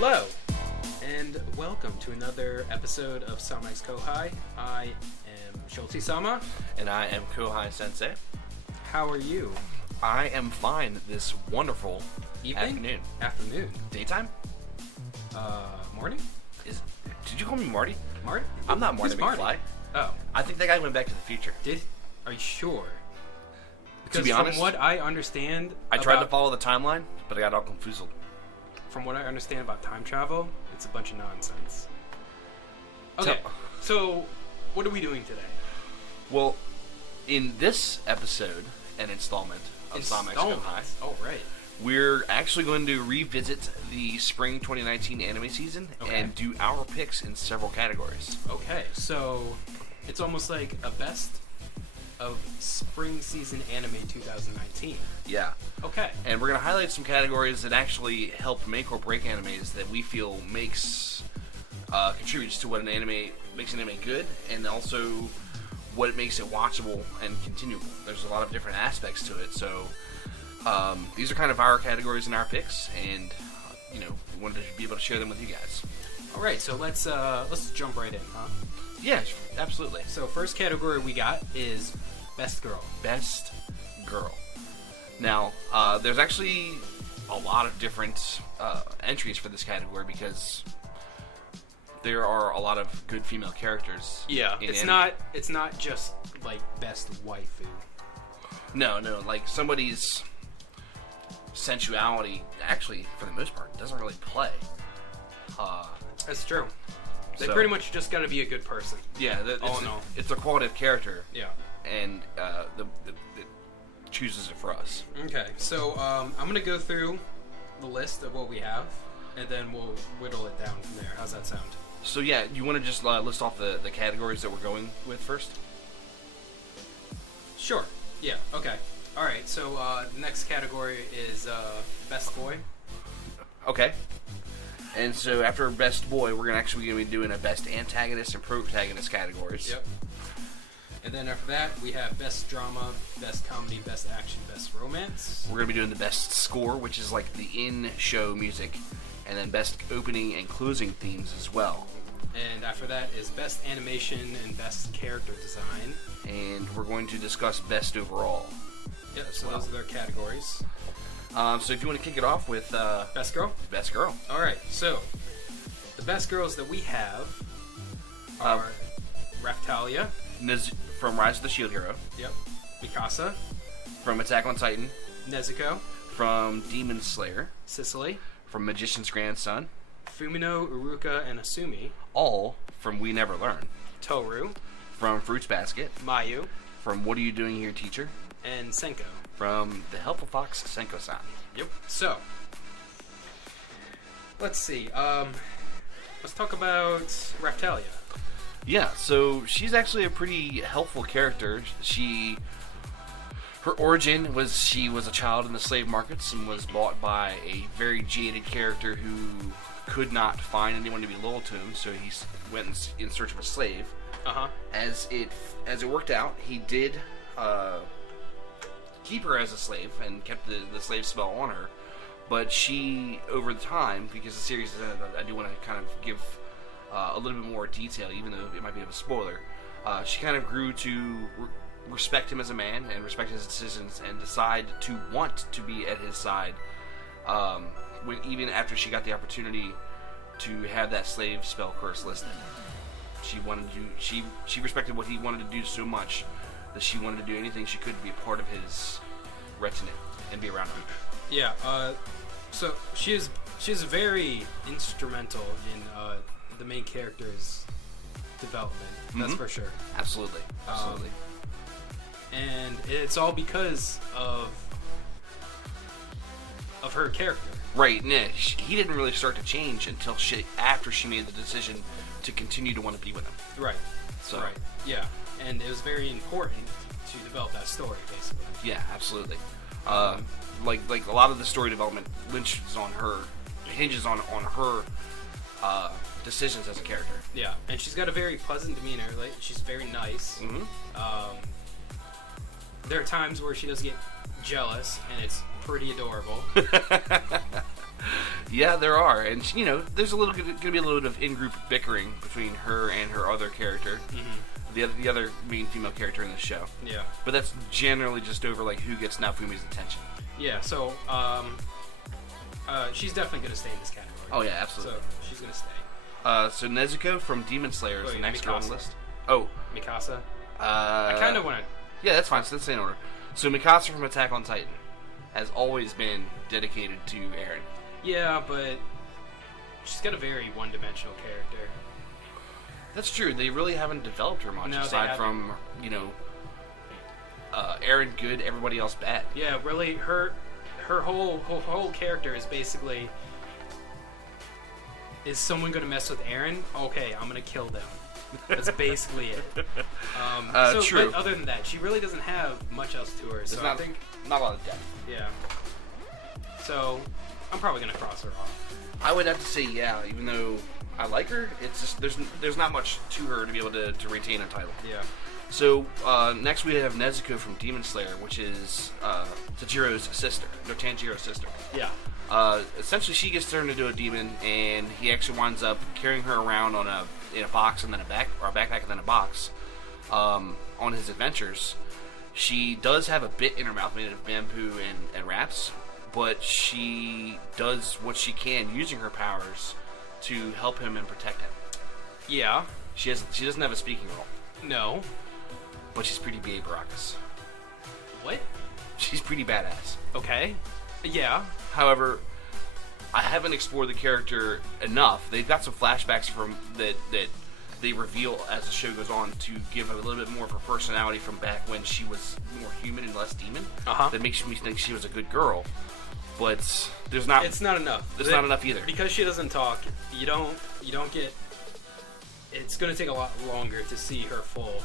Hello, and welcome to another episode of Sama and Kouhai. I am Schultzie-Sama. And I am Kouhai-Sensei. How are you? I am fine this wonderful Evening? afternoon. Daytime? Morning? Did you call me Marty? Marty? I'm not Marty Who's Marty? McFly. Oh. I think that guy went back to the future. Are you sure? Because to be honest, from what I understand... I tried to follow the timeline, but I got all confused. From what I understand about time travel, it's a bunch of nonsense. Okay, so what are we doing today? Well, in this episode and installment of Sama and Kouhai, oh, right. we're actually going to revisit the spring 2019 anime season and do our picks in several categories. Okay, so it's almost like a best of spring season anime 2019. Yeah. Okay. And we're going to highlight some categories that actually helped make or break animes that we feel contributes to what an anime makes an anime good, and also what it makes it watchable and continuable. There's a lot of different aspects to it, so these are kind of our categories and our picks, and we wanted to be able to share them with you guys. All right, so let's jump right in, huh? Yeah, absolutely. So first category we got is Best Girl. Best Girl. Now, there's actually a lot of different entries for this category because there are a lot of good female characters. Yeah, it's not just like best waifu. No, like somebody's sensuality actually, for the most part, doesn't really play. That's true. They pretty much just got to be a good person. Yeah, it's the quality of character. Yeah, and it chooses it for us. Okay, so I'm gonna go through the list of what we have, and then we'll whittle it down from there. How's that sound? So yeah, you want to just list off the categories that we're going with first? Sure. Yeah. Okay. All right. So the next category is Best Boy. Okay. And so after Best Boy, we're going to be doing a Best Antagonist and Protagonist categories. Yep. And then after that, we have Best Drama, Best Comedy, Best Action, Best Romance. We're going to be doing the Best Score, which is like the in-show music, and then Best Opening and Closing themes as well. And after that is Best Animation and Best Character Design. And we're going to discuss Best Overall. Yep, so those are their categories. So if you want to kick it off with... Best Girl? Best Girl. Alright, so the best girls that we have are Raphtalia. From Rise of the Shield Hero. Yep. Mikasa. From Attack on Titan. Nezuko. From Demon Slayer. Cicely. From Magician's Grandson. Fumino, Uruka, and Asumi. All from We Never Learn. Toru. From Fruits Basket. Mayu. From What Are You Doing Here, Teacher? And Senko. From The Helpful Fox, Senko-san. Yep. So, let's see. Let's talk about Raphtalia. Yeah, so she's actually a pretty helpful character. Her origin was she was a child in the slave markets and was bought by a very jaded character who could not find anyone to be loyal to him, so he went in search of a slave. As it worked out, he did keep her as a slave and kept the slave spell on her, but she, over the time, because the series is ended, I do want to kind of give a little bit more detail, even though it might be a spoiler. She kind of grew to respect him as a man and respect his decisions and decide to want to be at his side, even after she got the opportunity to have that slave spell curse listed. She respected what he wanted to do so much that she wanted to do anything she could to be a part of his retinue and be around him. Yeah, so she is very instrumental in the main character's development. That's for sure. Absolutely. And it's all because of her character. Right. Nah, he didn't really start to change until after she made the decision to continue to want to be with him. Right. So. Right. Yeah. And it was very important to develop that story, basically. Yeah, absolutely. Like a lot of the story development hinges on her decisions as a character. Yeah, and she's got a very pleasant demeanor. Like, she's very nice. Mm-hmm. There are times where she does get jealous, and it's pretty adorable. Yeah, there are, and there's going to be a little bit of in-group bickering between her and her other character, the other main female character in the show. Yeah. But that's generally just over like who gets Naofumi's attention. Yeah. So, she's definitely going to stay in this category. Oh yeah, absolutely. So she's going to stay. So Nezuko from Demon Slayer is the next girl on the list. Oh, Mikasa. I kind of want to. Yeah, that's fine. So let's stay in order. So Mikasa from Attack on Titan has always been dedicated to Eren. Yeah, but she's got a very one-dimensional character. That's true. They really haven't developed her much, aside from Eren good, everybody else bad. Yeah, really, her whole character is basically, is someone going to mess with Eren? Okay, I'm going to kill them. That's basically it. True. But other than that, she really doesn't have much else to her. So I think not a lot of depth. Yeah. So I'm probably going to cross her off. I would have to say yeah, even though I like her, it's just there's not much to her to be able to retain a title. Yeah. So next we have Nezuko from Demon Slayer, which is Tanjiro's sister. Yeah. Essentially, she gets turned into a demon, and he actually winds up carrying her around in a box and then a backpack and then a box on his adventures. She does have a bit in her mouth made of bamboo and wraps, but she does what she can using her powers to help him and protect him. Yeah. She doesn't have a speaking role. No. But she's pretty B.A. Baracus. What? She's pretty badass. Okay. Yeah. However, I haven't explored the character enough. They've got some flashbacks from that they reveal as the show goes on to give a little bit more of her personality from back when she was more human and less demon. That makes me think she was a good girl. But it's not enough. There's not enough either. Because she doesn't talk, you don't get. It's going to take a lot longer to see her full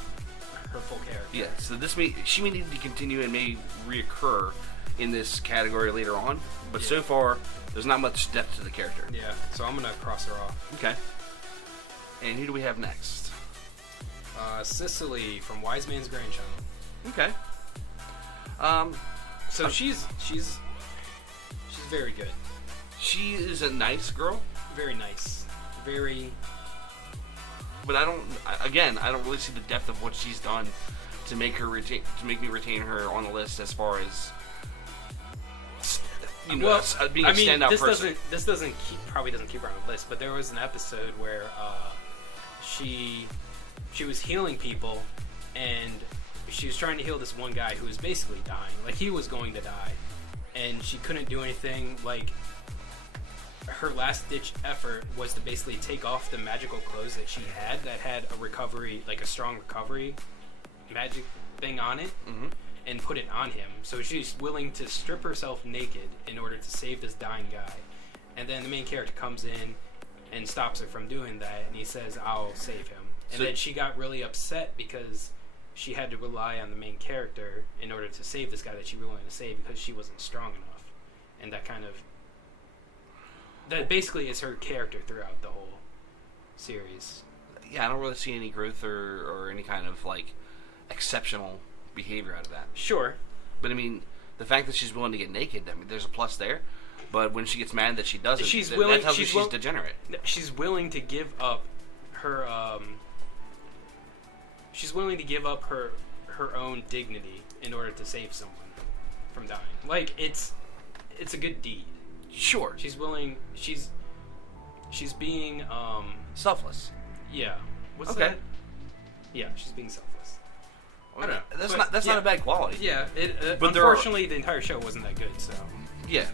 character. Yeah. So she may need to continue and may reoccur in this category later on. But so far, there's not much depth to the character. Yeah. So I'm going to cross her off. Okay. And who do we have next? Cicely from Wise Man's Grandchild. Okay. So she's very good. She is a nice girl. Very nice. Very. But I don't really see the depth of what she's done to make me retain her on the list as far as being a standout person. This probably doesn't keep her on the list, but there was an episode where she was healing people, and she was trying to heal this one guy who was basically dying. Like, he was going to die, and she couldn't do anything. Like, her last ditch effort was to basically take off the magical clothes that she had that had a recovery, like a strong recovery magic thing on it, and put it on him. So she's willing to strip herself naked in order to save this dying guy. And then the main character comes in and stops her from doing that, and he says, "I'll save him." And then she got really upset because she had to rely on the main character in order to save this guy that she really wanted to save because she wasn't strong enough. And that basically is her character throughout the whole series. Yeah, I don't really see any growth or any kind of like exceptional behavior out of that. Sure. But I mean, the fact that she's willing to get naked, I mean, there's a plus there. But when she gets mad that she doesn't, that tells you she's degenerate. She's willing to give up her her own dignity in order to save someone from dying. Like, it's a good deed. Sure. She's willing. She's being selfless. Yeah. What's that? Yeah, she's being selfless. I don't know. That's not a bad quality. Yeah. But unfortunately, the entire show wasn't that good. So. Yeah,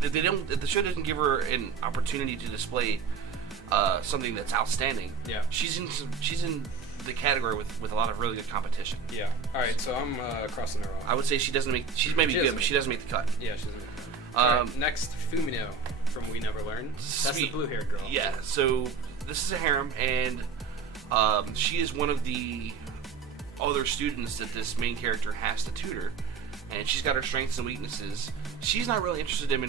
the show doesn't give her an opportunity to display something that's outstanding. Yeah. She's in the category with a lot of really good competition. Yeah. All right, so I'm crossing her off. I would say she's maybe good, but she doesn't make the cut. Yeah, she doesn't make the cut. All right, next, Fumino from We Never Learn. That's the blue-haired girl. Yeah. So this is a harem, and she is one of the other students that this main character has to tutor, and she's got her strengths and weaknesses. She's not really interested in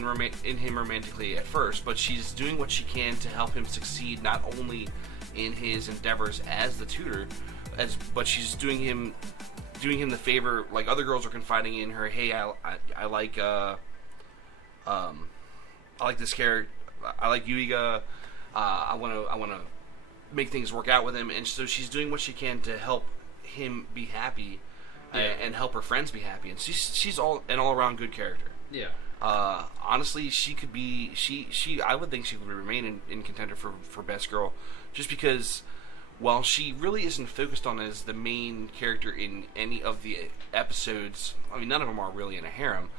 him romantically at first, but she's doing what she can to help him succeed, not only in his endeavors as the tutor, but she's doing him the favor. Like, other girls are confiding in her, "Hey, I like this character. I like Yuiga. I want to make things work out with him, and so she's doing what she can to help him be happy, and help her friends be happy. And she's an all around good character. Yeah. Honestly, she could be. I would think she would remain in contender for best girl, just because. While she really isn't focused on as the main character in any of the episodes, I mean, none of them are really in a harem,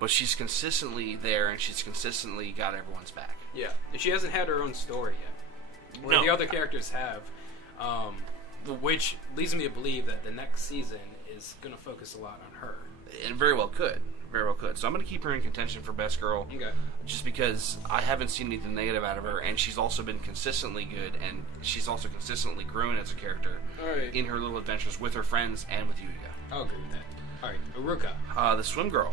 but she's consistently there and she's consistently got everyone's back. Yeah, and she hasn't had her own story yet. Where the other characters have, which leads me to believe that the next season is going to focus a lot on her. And very well could. Very well could. So I'm going to keep her in contention for best girl. Okay. Just because I haven't seen anything negative out of her, and she's also been consistently good, and she's also consistently grown as a character in her little adventures with her friends and with Yuiga. I'll agree with that. Alright, Uruka. The swim girl.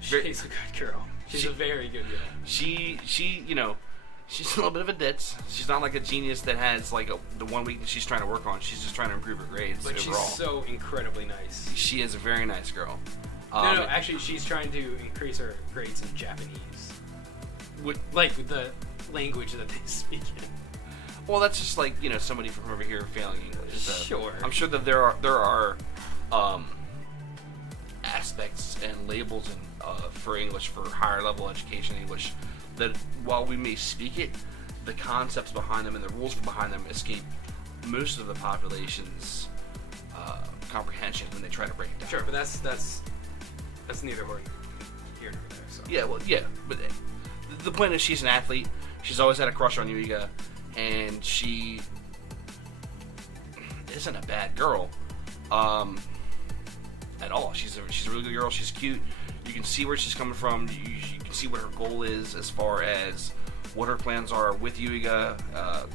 She's a good girl. She's a very good girl. She, you know, she's a little bit of a ditz. She's not like a genius that has like the one weakness she's trying to work on. She's just trying to improve her grades but overall. She's so incredibly nice. She is a very nice girl. No, actually, she's trying to increase her grades in Japanese. Like the language that they speak in. Well, that's just like, you know, somebody from over here failing English. So sure. I'm sure that there are aspects and labels for English, for higher level education English, that while we may speak it, the concepts behind them and the rules behind them escape most of the population's comprehension when they try to break it down. Sure, but that's neither here nor there. So. Yeah, well, yeah, but the point is she's an athlete. She's always had a crush on Yuiga, and she isn't a bad girl at all. She's a really good girl. She's cute. You can see where she's coming from. You can see what her goal is as far as what her plans are with Yuiga.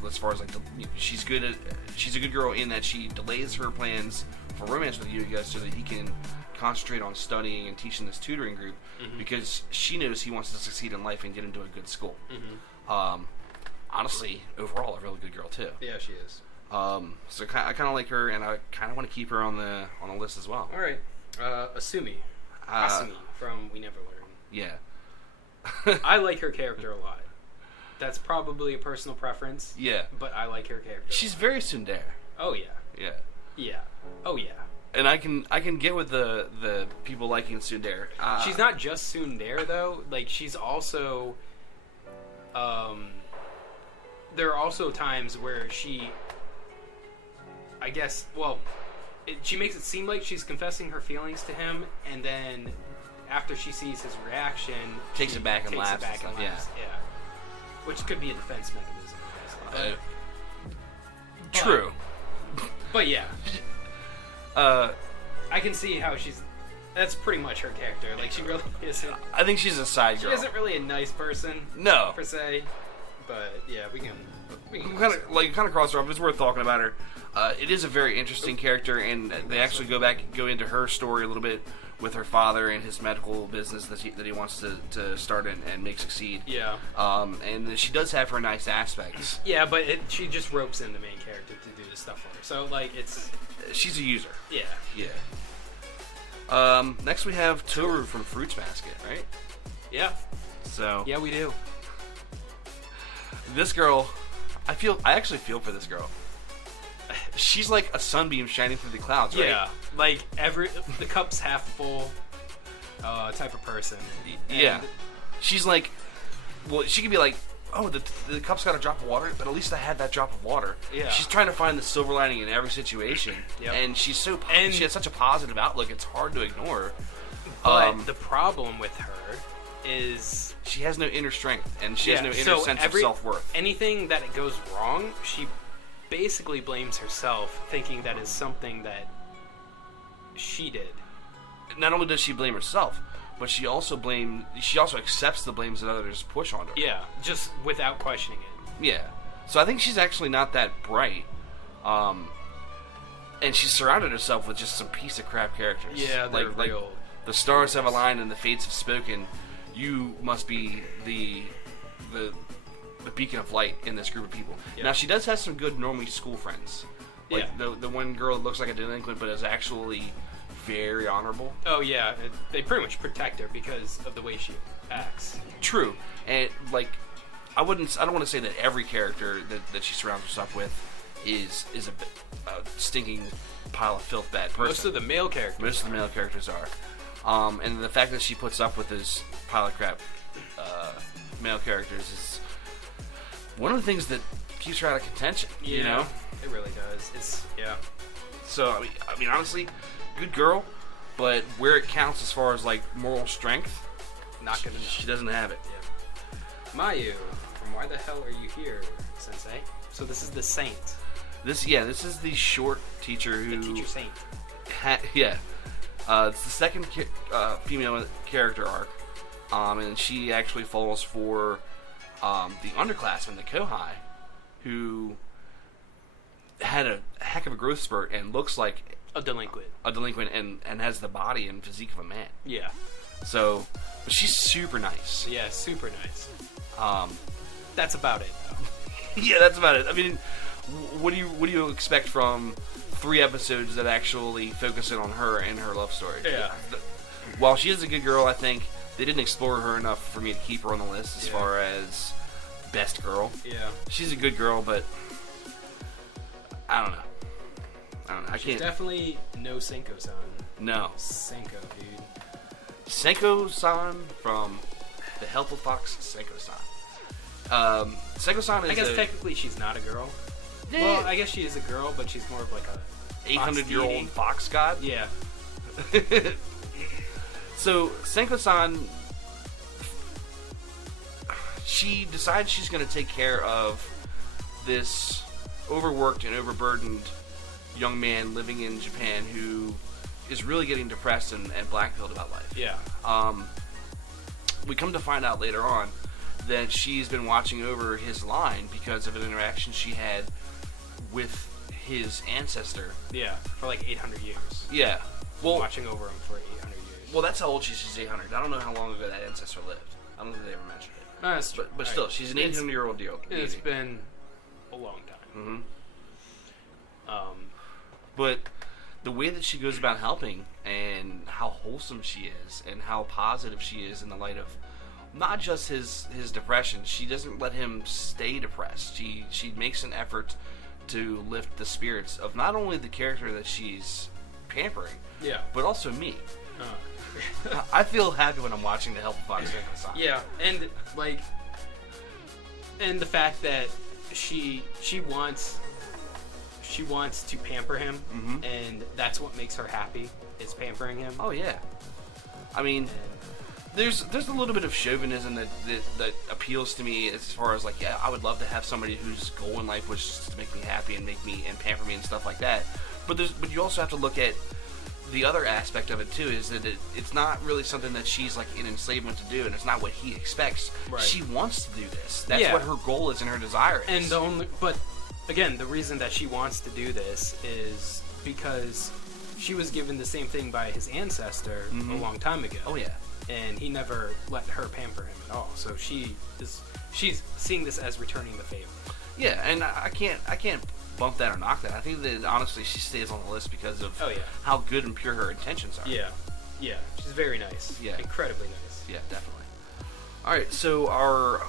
As far as like she's a good girl in that she delays her plans for romance with Yuiga so that he can concentrate on studying and teaching this tutoring group, because she knows he wants to succeed in life and get into a good school. Honestly, overall, a really good girl too. Yeah, she is. So I kind of like her, and I kind of want to keep her on the list as well. All right, Asumi from We Never Learn. Yeah, I like her character a lot. That's probably a personal preference. Yeah, but I like her character. She's very tsundere. Oh yeah. Yeah. Yeah. Oh yeah. And I can get with the people liking tsundere. She's not just tsundere though. Like she's also, there are also times where she, I guess, she makes it seem like she's confessing her feelings to him, and then after she sees his reaction, takes it back and laughs. Yeah. Which could be a defense mechanism. True. But yeah. I can see how that's pretty much her character. Like, she really isn't. I think she's a side girl. She isn't really a nice person. No. Per se. But, yeah, we can kind of cross her off. It's worth talking about her. It is a very interesting character, and they actually go into her story a little bit with her father and his medical business that he wants to start and make succeed. Yeah. And she does have her nice aspects. Yeah, but she just ropes in the main character to do the stuff for her. So, like, it's... She's a user. Yeah. Yeah. Next we have Toru from Fruits Basket, right? Yeah. So... Yeah, we do. This girl... I actually feel for this girl. She's like a sunbeam shining through the clouds, right? Yeah. Like, the cup's half full type of person. Yeah. She's like... Well, she could be like, oh, the cup's got a drop of water, but at least I had that drop of water. Yeah. She's trying to find the silver lining in every situation. Yep. And she's she has such a positive outlook, it's hard to ignore. But the problem with her is... She has no inner strength, and she has no inner sense of self-worth. Anything that goes wrong, she basically blames herself, thinking that is something that she did. Not only does she blame herself, but she also accepts the blames that others push on her. Yeah, just without questioning it. Yeah. So I think she's actually not that bright. And she's surrounded herself with just some piece of crap characters. Yeah, they're real. Like, the stars have aligned and the fates have spoken. You must be the beacon of light in this group of people. Yeah. Now, she does have some good normally school friends. Like the one girl that looks like a delinquent but is actually very honorable. Oh yeah, they pretty much protect her because of the way she acts. True. And like, I don't want to say that every character that she surrounds herself with is a stinking pile of filth bad person. Most of the male characters are. And the fact that she puts up with this pile of crap male characters is one of the things that keeps her out of contention. Yeah, you know? It really does. So I mean, honestly, good girl, but where it counts as far as like moral strength, not good enough. She doesn't have it. Yeah. Mayu, from Why the Hell Are You Here, Sensei? So this is the Saint. This is the short teacher who. The teacher Saint. It's the second female character arc, and she actually falls for the underclassman, the Kouhai, who had a heck of a growth spurt and looks like a delinquent. And has the body and physique of a man. Yeah. So, but she's super nice. Yeah, super nice. That's about it, though. Yeah, that's about it. I mean, what do you expect from 3 episodes that actually focus in on her and her love story? Yeah. While she is a good girl, I think they didn't explore her enough for me to keep her on the list as far as best girl. Yeah. She's a good girl, but I don't know. She's definitely no Senko-san. No. Senko, dude. Senko-san from the Helpful Fox Senko-san. Senko-san is I guess technically she's not a girl. Yeah. Well, I guess she is a girl, but she's more of like a 800-year-old fox god. Yeah. So Senko-san, she decides she's going to take care of this overworked and overburdened young man living in Japan who is really getting depressed and black-pilled about life. Yeah. We come to find out later on that she's been watching over his line because of an interaction she had with his ancestor. Yeah, for like 800 years. Yeah. Well, watching over him for 800 years. Well, that's how old she is. She's 800. I don't know how long ago that ancestor lived. I don't think they ever mentioned it. No, that's true. But still, she's an 800-year-old deal. It's been a long time. Mm-hmm. But the way that she goes about helping and how wholesome she is and how positive she is in the light of not just his depression. She doesn't let him stay depressed. She makes an effort to lift the spirits of not only the character that she's pampering, but also me. I feel happy when I'm watching the Helpful Fox Senko-san. Yeah, and the fact that she wants to pamper him, and that's what makes her happy, is pampering him. Oh yeah, I mean, there's a little bit of chauvinism that appeals to me as far as like, yeah, I would love to have somebody whose goal in life was just to make me happy and pamper me and stuff like that. But you also have to look at the other aspect of it too, is that it's not really something that she's like in enslavement to do, and it's not what he expects. Right. She wants to do this. That's what her goal is and her desire is. And but again, the reason that she wants to do this is because she was given the same thing by his ancestor a long time ago. Oh yeah. And he never let her pamper him at all. So she's seeing this as returning the favor. Yeah, and I can't bump that or knock that. I think that honestly she stays on the list because of how good and pure her intentions are. Yeah. Yeah. She's very nice. Yeah. Incredibly nice. Yeah, definitely. Alright, so our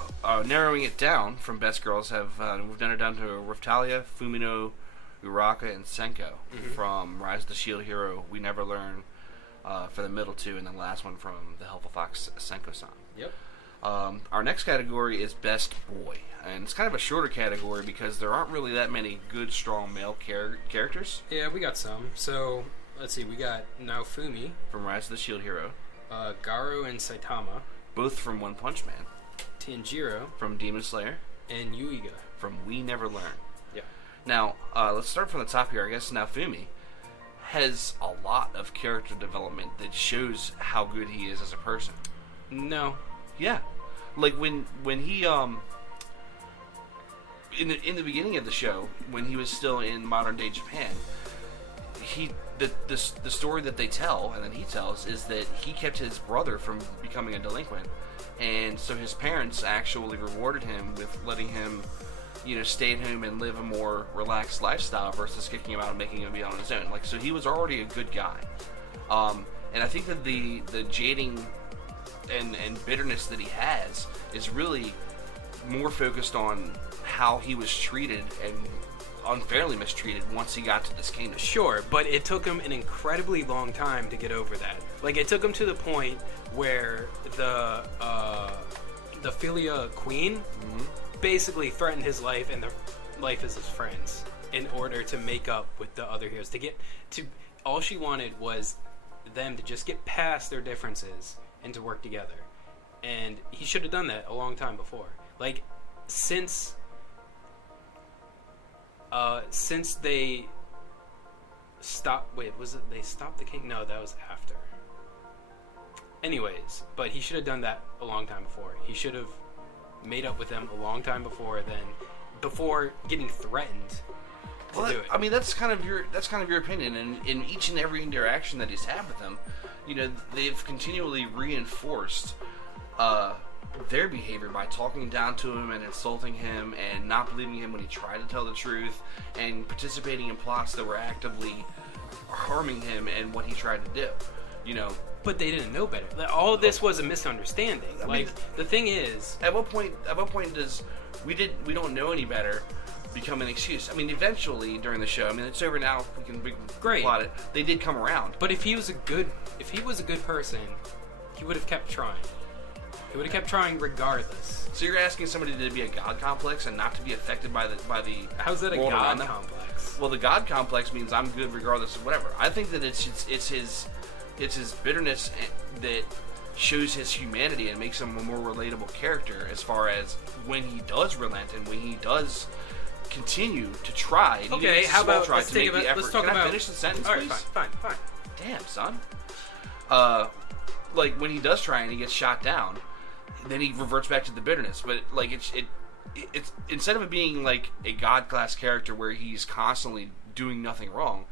narrowing it down from best girls we've done it down to Raphtalia, Fumino, Uraka, and Senko from Rise of the Shield Hero, We Never Learn, for the middle two, and then the last one from the Helpful Fox, Senko-san. Yep. Our next category is Best Boy, and it's kind of a shorter category because there aren't really that many good, strong male characters. Yeah, we got some. So, let's see, we got Naofumi from Rise of the Shield Hero, Garou and Saitama, both from One Punch Man, Tanjiro from Demon Slayer, and Yuiga from We Never Learn. Yeah. Now, let's start from the top here. I guess Naofumi has a lot of character development that shows how good he is as a person. No. Yeah. Like when he in the beginning of the show, when he was still in modern day Japan, the story that they tell and that he tells is that he kept his brother from becoming a delinquent, and so his parents actually rewarded him with letting him, stay at home and live a more relaxed lifestyle versus kicking him out and making him be on his own. Like, so he was already a good guy. And I think that the jading and bitterness that he has is really more focused on how he was treated and unfairly mistreated once he got to this kingdom. Sure, but it took him an incredibly long time to get over that. Like, it took him to the point where the Philia Queen basically threatened his life and the life of his friends in order to make up with the other heroes. All she wanted was them to just get past their differences and to work together. And he should have done that a long time before. Like, since they stopped... Wait, was it they stopped the king? No, that was after. Anyways, but he should have done that a long time before. He should have made up with them a long time before getting threatened to do it. I mean, that's kind of your opinion, and in each and every interaction that he's had with them, you know, they've continually reinforced their behavior by talking down to him and insulting him and not believing him when he tried to tell the truth and participating in plots that were actively harming him and what he tried to do, you know. But they didn't know better. All of this was a misunderstanding. I mean, the thing is, at what point does we don't know any better become an excuse? I mean, eventually during the show, I mean, it's over now. We can plot it. They did come around. But if he was a good person, he would have kept trying. He would have kept trying regardless. So you're asking somebody to be a god complex and not to be affected by the how's that a god complex? Well, the god complex means I'm good regardless of whatever. I think that it's his bitterness that shows his humanity and makes him a more relatable character as far as when he does relent and when he does continue to try. Okay, how about let's talk about... Can I finish the sentence, all right, please? Fine. Damn, son. Like when he does try and he gets shot down, then he reverts back to the bitterness. But like it's instead of it being like a god class character where he's constantly doing nothing wrong,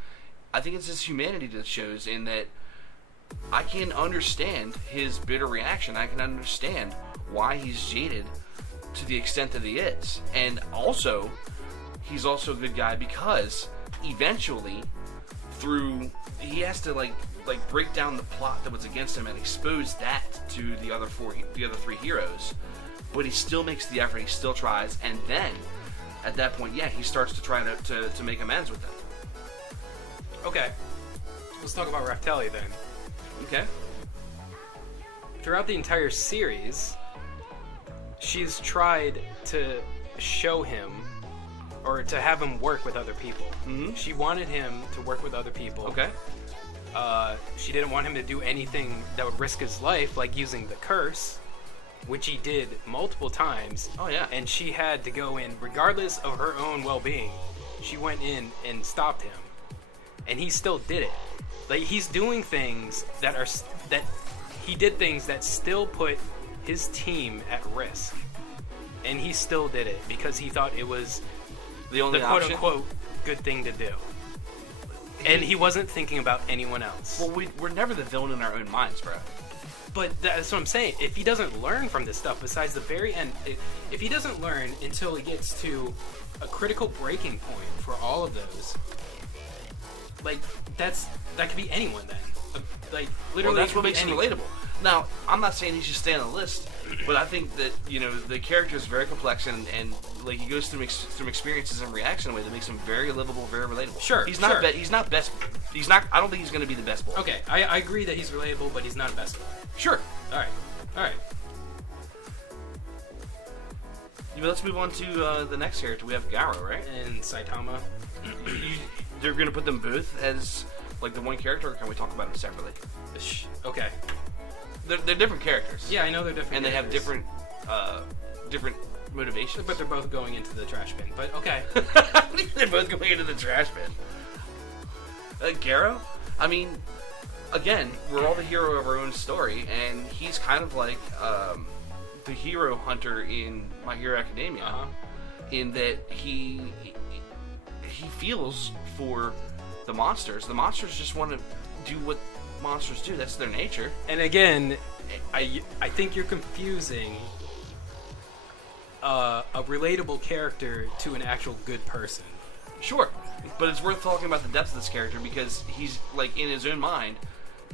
I think it's his humanity that shows in that I can understand his bitter reaction. I can understand why he's jaded to the extent that he is. And also, he's also a good guy because eventually, he has to like break down the plot that was against him and expose that to the other three heroes. But he still makes the effort. He still tries, and then at that point, yeah, he starts to try to make amends with them. Okay, let's talk about Raftelli then. Okay. Throughout the entire series, she's tried to show him, or to have him work with other people. Mm-hmm. She wanted him to work with other people. Okay. She didn't want him to do anything that would risk his life, like using the curse, which he did multiple times. Oh, yeah. And she had to go in, regardless of her own well-being, she went in and stopped him. And he still did it. Like, he's doing things that he did things that still put his team at risk. And he still did it because he thought it was the only quote-unquote good thing to do. And he wasn't thinking about anyone else. Well, we're never the villain in our own minds, bro. But that's what I'm saying. If he doesn't learn from this stuff, besides the very end, if he doesn't learn until he gets to a critical breaking point for all of those, like, that could be anyone then. Like, literally, well, that's what makes him relatable. Now, I'm not saying he should stay on the list, but I think that, you know, the character is very complex and like, he goes through experiences and reacts in a way that makes him very livable, very relatable. Sure, he's not best. I don't think he's going to be the best boy. Okay, I agree that he's relatable, but he's not a best boy. Sure. All right. Let's move on to the next character. We have Garo, right? And Saitama. They're going to put them both as like the one character, or can we talk about them separately? Okay. They're different characters. Yeah, I know they're different. And they have different motivations. But they're both going into the trash bin. But okay. They're both going into the trash bin. Garo? I mean, again, we're all the hero of our own story, and he's kind of like the hero hunter in My Hero Academia, in that he feels for the monsters. The monsters just want to do what monsters do. That's their nature. And again, I think you're confusing a relatable character to an actual good person. Sure, but it's worth talking about the depth of this character because he's, like, in his own mind,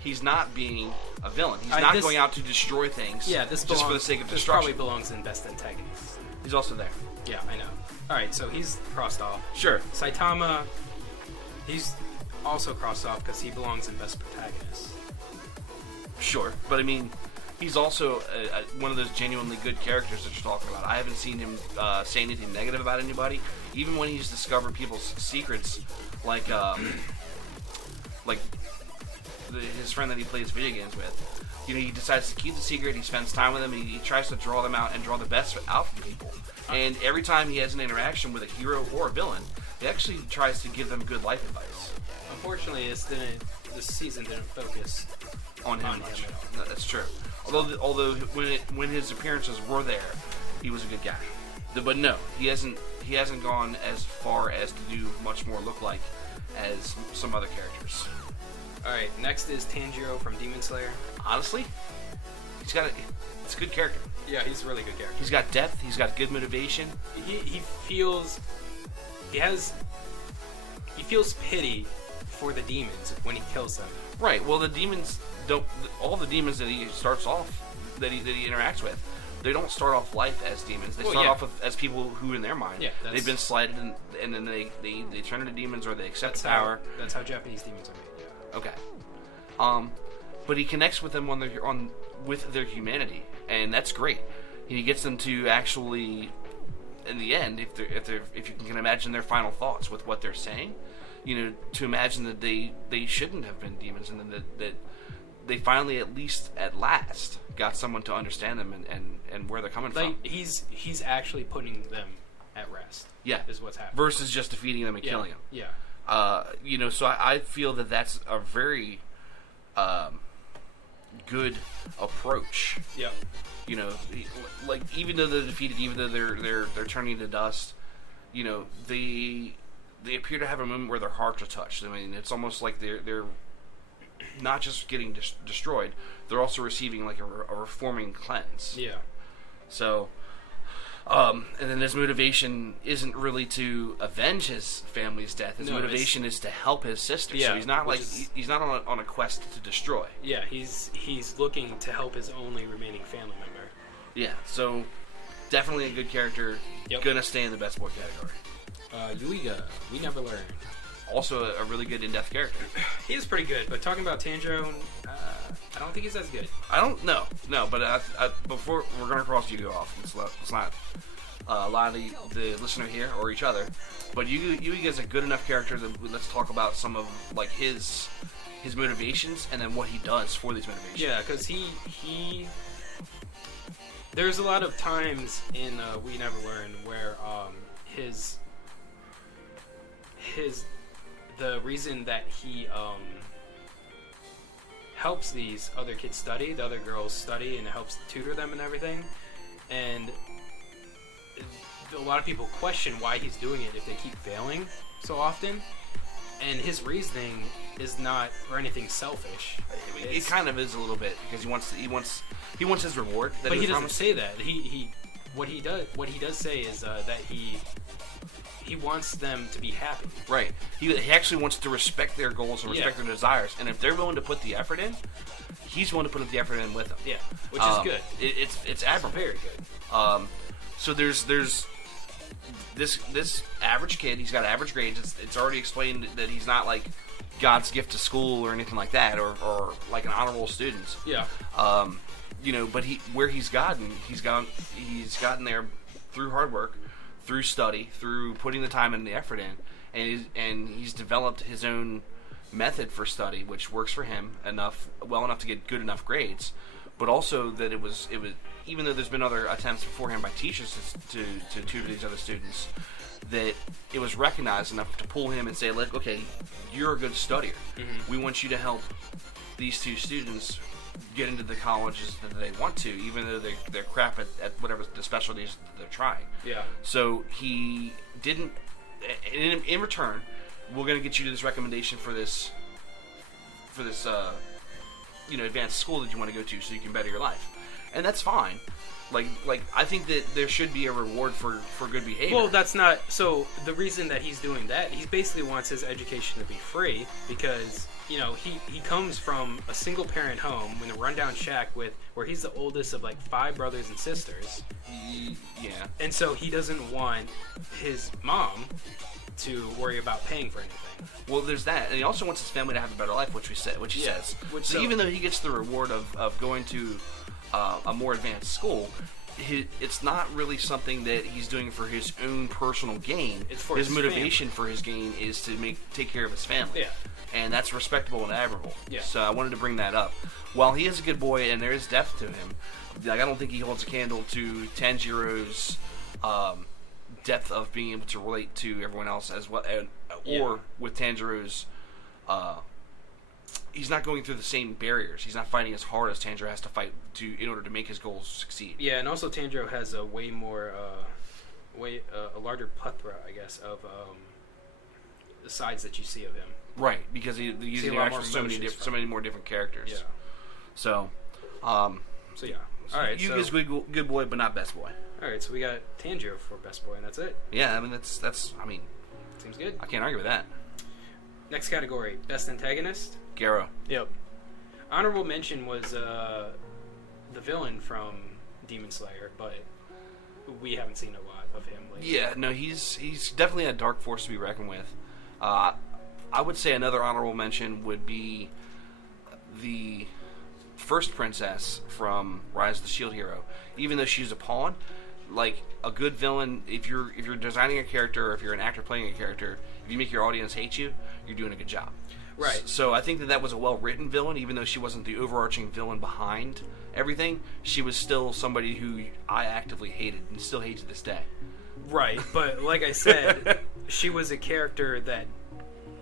he's not being a villain. He's not going out to destroy things just for the sake of destruction. This probably belongs in Best Antagonist. He's also there. Yeah, I know. Alright, so he's crossed off. Sure. Saitama, he's also crossed off because he belongs in Best Protagonist. Sure. But I mean, he's also one of those genuinely good characters that you're talking about. I haven't seen him say anything negative about anybody. Even when he's discovered people's secrets, like his friend that he plays video games with. You know, he decides to keep the secret. He spends time with them. And he tries to draw them out and draw the best out from people. And every time he has an interaction with a hero or a villain, he actually tries to give them good life advice. Unfortunately, this season didn't focus on him much. No, that's true. Although when his appearances were there, he was a good guy. But no, he hasn't gone as far as to do much more look like as some other characters. Alright, next is Tanjiro from Demon Slayer. Honestly, it's a good character. Yeah, he's a really good character. He's got depth. He's got good motivation. He feels pity for the demons when he kills them. Right. Well, the demons don't. All the demons that he starts off, that he interacts with, they don't start off life as demons. They start off as people who, in their mind, they've been slighted, and then they turn into demons or they accept power. That's how Japanese demons are made. Yeah. Okay. But he connects with them with their humanity, and that's great. He gets them to actually, in the end, if you can imagine their final thoughts with what they're saying, you know, to imagine that they shouldn't have been demons, and then that they finally, at last, got someone to understand them and where they're coming from. He's actually putting them at rest. Yeah, is what's happening. Versus just defeating them and killing them. Yeah. You know, so I feel that that's a very good approach. Yeah. You know, like even though they're defeated, even though they're turning to dust, you know, they appear to have a moment where their hearts are touched. I mean, it's almost like they're not just getting destroyed; they're also receiving like a reforming cleanse. Yeah. So. And then his motivation isn't really to avenge his family's death. His motivation is to help his sister. Yeah, so he's not he's not on a quest to destroy. Yeah, he's looking to help his only remaining family member. Yeah, so definitely a good character. Yep. Gonna stay in the best boy category. Yuiga, We Never Learn. Also a really good in-depth character. He is pretty good, but talking about Tanjiro, I don't think he's as good. I don't know, but before we're gonna cross Yugo off, let's not lie to the listener here or each other. But Yuiga is a good enough character that let's talk about some of like his motivations and then what he does for these motivations. Yeah, because he there's a lot of times in We Never Learn where the reason that he helps these other kids study, the other girls study, and helps tutor them and everything, and a lot of people question why he's doing it if they keep failing so often, and his reasoning is not for anything selfish. I mean, it kind of is a little bit because he wants his reward. But he doesn't say that. What he does say is that he wants them to be happy. Right. He actually wants to respect their goals and respect their desires. And if they're willing to put the effort in, he's willing to put the effort in with them. Yeah, which is good. It's admirable. Very good. So there's this average kid. He's got average grades. It's already explained that he's not like God's gift to school or anything like that, or like an honor roll student. Yeah. You know, but he's gotten there through hard work, through study, through putting the time and the effort in, and he's developed his own method for study, which works for him well enough to get good enough grades, but also that it was even though there's been other attempts beforehand by teachers to tutor these other students, that it was recognized enough to pull him and say, like, okay, you're a good studier. Mm-hmm. We want you to help these two students get into the colleges that they want to, even though they're crap at whatever the specialties they're trying. Yeah. So he didn't. In return, we're going to get you to this recommendation for this advanced school that you want to go to, so you can better your life. and that's fine. Like I think that there should be a reward for good behavior. Well, that's not... So, the reason that he's doing that, he basically wants his education to be free, because, you know, he comes from a single-parent home in a rundown shack where he's the oldest of, like, 5 brothers and sisters. Yeah. And so he doesn't want his mom to worry about paying for anything. Well, there's that, and he also wants his family to have a better life, which he says. So even though he gets the reward of going to a more advanced school, it's not really something that he's doing for his own personal gain. It's for his his motivation for his gain is to take care of his family. Yeah. And that's respectable and admirable. Yeah. So I wanted to bring that up. While he is a good boy and there is depth to him, like I don't think he holds a candle to Tanjiro's depth of being able to relate to everyone else as well, or with Tanjiro's. He's not going through the same barriers. He's not fighting as hard as Tanjiro has to fight in order to make his goals succeed. Yeah, and also Tanjiro has a way more, a larger plethora, I guess, of the sides that you see of him. Right, because he's interacts with so many more different characters. Yeah. So yeah. All right. Yuga's good boy, but not best boy. All right, so we got Tanjiro for best boy, and that's it. Yeah, I mean that's. I mean, seems good. I can't argue with that. Next category, best antagonist. Garo. Yep. Honorable mention was the villain from Demon Slayer, but we haven't seen a lot of him lately. Yeah, no, he's definitely a dark force to be reckoned with. I would say another honorable mention would be the first princess from Rise of the Shield Hero. Even though she's a pawn, like a good villain, if you're designing a character, or if you're an actor playing a character, if you make your audience hate you, you're doing a good job. Right. So I think that was a well-written villain, even though she wasn't the overarching villain behind everything. She was still somebody who I actively hated and still hate to this day. Right, but like I said, she was a character that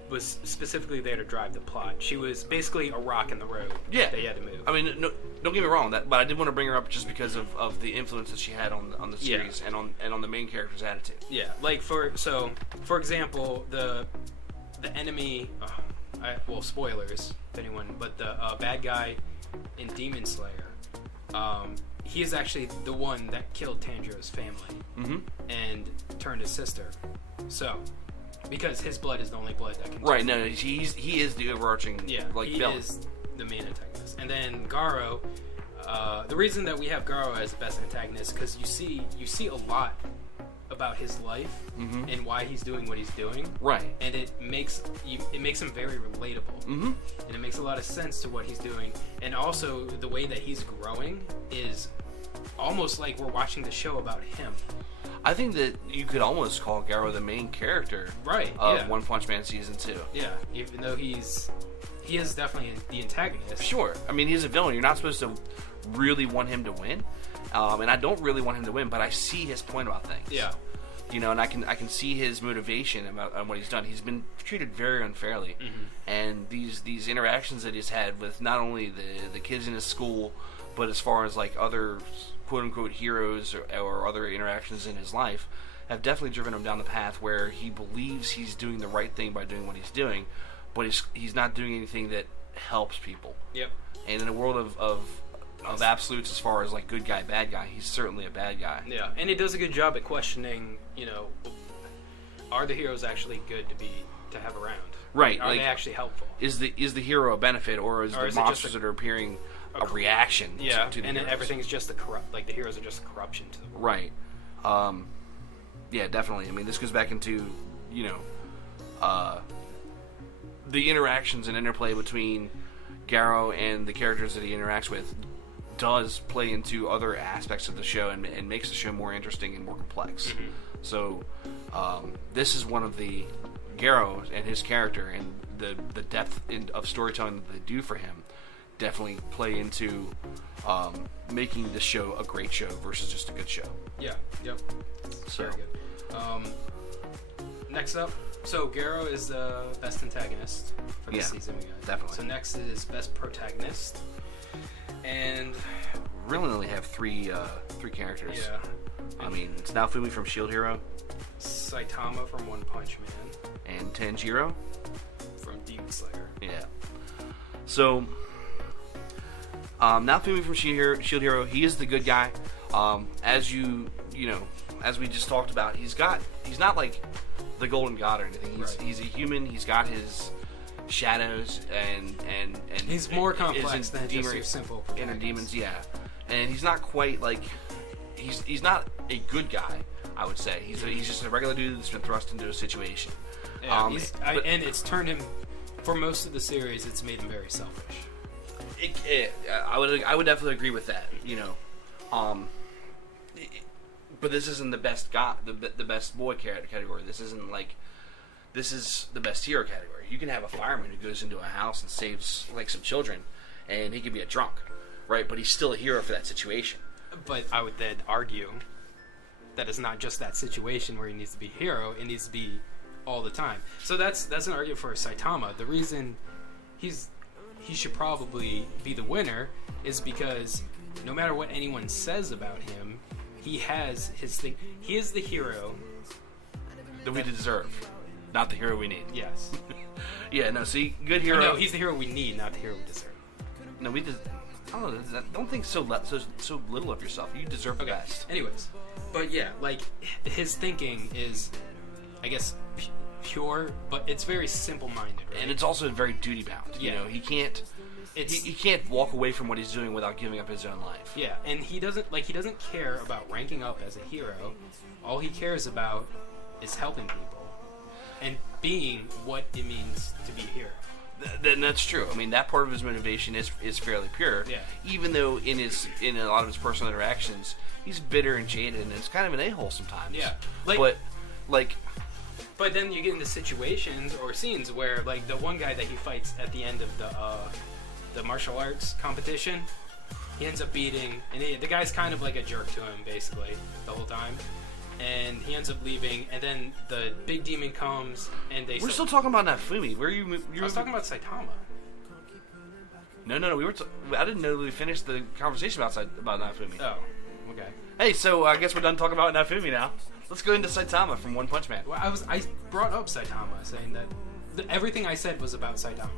was specifically there to drive the plot. She was basically a rock in the road that you had to move. I mean, no, don't get me wrong, but I did want to bring her up just because of the influence that she had on the series and on the main character's attitude. Yeah, like for example, the enemy. Spoilers if anyone, but the bad guy in Demon Slayer, he is actually the one that killed Tanjiro's family and turned his sister. So, because his blood is the only blood that can. Right. No, he is the overarching villain. He is the main antagonist, and then Garo. The reason that we have Garo as the best antagonist because you see a lot about his life and why he's doing what he's doing. Right. And it makes him very relatable. And it makes a lot of sense to what he's doing. And also the way that he's growing is almost like we're watching the show about him. I think that you could almost call Garo the main character of One Punch Man Season 2. Yeah, even though he is definitely the antagonist. Sure. I mean, he's a villain. You're not supposed to really want him to win. And I don't really want him to win, but I see his point about things. Yeah. You know, and I can see his motivation on what he's done. He's been treated very unfairly, and these interactions that he's had with not only the kids in his school, but as far as like other quote unquote heroes or other interactions in his life, have definitely driven him down the path where he believes he's doing the right thing by doing what he's doing, but he's not doing anything that helps people. Yep. And in a world of absolutes as far as like good guy, bad guy, he's certainly a bad guy. Yeah, and it does a good job at questioning, are the heroes actually good to have around? Right. Are they actually helpful? Is the hero a benefit, or is the monsters that are appearing a reaction to the and heroes? Everything's just the heroes are just a corruption to the world. Right. Yeah, definitely. I mean, this goes back into, the interactions and interplay between Garo and the characters that he interacts with does play into other aspects of the show and makes the show more interesting and more complex. So this is one of the Garo and his character and the depth of storytelling that they do for him definitely play into making this show a great show versus just a good show. Yeah. Yep. So very good. Next up, so Garo is the best antagonist for this season. We got definitely. So next is best protagonist, and really only have three characters. Yeah. I mean, it's Naofumi from Shield Hero, Saitama from One Punch Man, and Tanjiro from Demon Slayer. Yeah. So Naofumi from Shield Hero, he is the good guy. As as we just talked about, he's not like the Golden God or anything. He's a human. He's got his shadows and he's more complex than just your simple inner demons. Yeah, and he's not quite like he's not a good guy. I would say he's just a regular dude that's been thrust into a situation. Yeah, and it's turned him, for most of the series, it's made him very selfish. I would definitely agree with that. But this isn't the best guy, the best boy category. This is the best hero category. You can have a fireman who goes into a house and saves like some children, and he could be a drunk, right? But he's still a hero for that situation. But I would then argue that it's not just that situation where he needs to be a hero; it needs to be all the time. So that's an argument for Saitama. The reason he should probably be the winner is because no matter what anyone says about him, he has his thing. He is the hero that we deserve, not the hero we need. Yes. Yeah. No. See, good hero. No, he's the hero we need, not the hero we deserve. No, we just. I don't know. Don't think so little of yourself. You deserve the best. Anyways, but yeah, like his thinking is, I guess, pure, but it's very simple-minded, right? And it's also very duty-bound. Yeah. He can't. He can't walk away from what he's doing without giving up his own life. Yeah, and he doesn't care about ranking up as a hero. All he cares about is helping people and being what it means to be a hero. That's true. I mean, that part of his motivation is fairly pure. Yeah. Even though in a lot of his personal interactions, he's bitter and jaded, and it's kind of an a-hole sometimes. Yeah. But then you get into situations or scenes where, like, the one guy that he fights at the end of the martial arts competition, he ends up beating, and the guy's kind of like a jerk to him, basically, the whole time. And he ends up leaving, and then the big demon comes, and we're still talking about Naofumi. Where you? I was talking about Saitama. No. I didn't know that we finished the conversation about Naofumi. Oh, okay. Hey, so I guess we're done talking about Naofumi now. Let's go into Saitama from One Punch Man. Well, I brought up Saitama, saying that everything I said was about Saitama.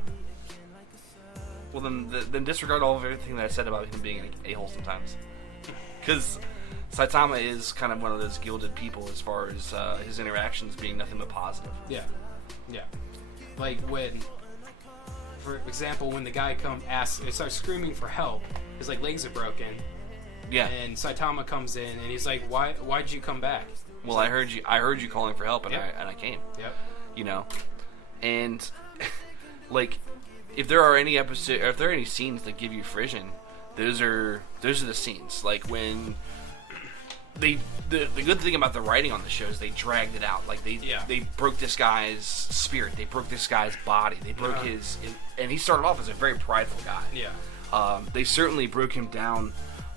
Well, then disregard all of everything that I said about him being an a-hole sometimes. Because Saitama is kind of one of those gilded people as far as his interactions being nothing but positive. Yeah. Like when, for example, when the guy starts screaming for help, his legs are broken. Yeah. And Saitama comes in and he's like, "Why'd you come back?" Well, I heard you calling for help, and I came. Yep. And like, if there are any scenes that give you frisson, those are the scenes. Like when the good thing about the writing on the show is they dragged it out. Like they broke this guy's spirit, they broke this guy's body, they broke his, and he started off as a very prideful guy. Yeah. They certainly broke him down.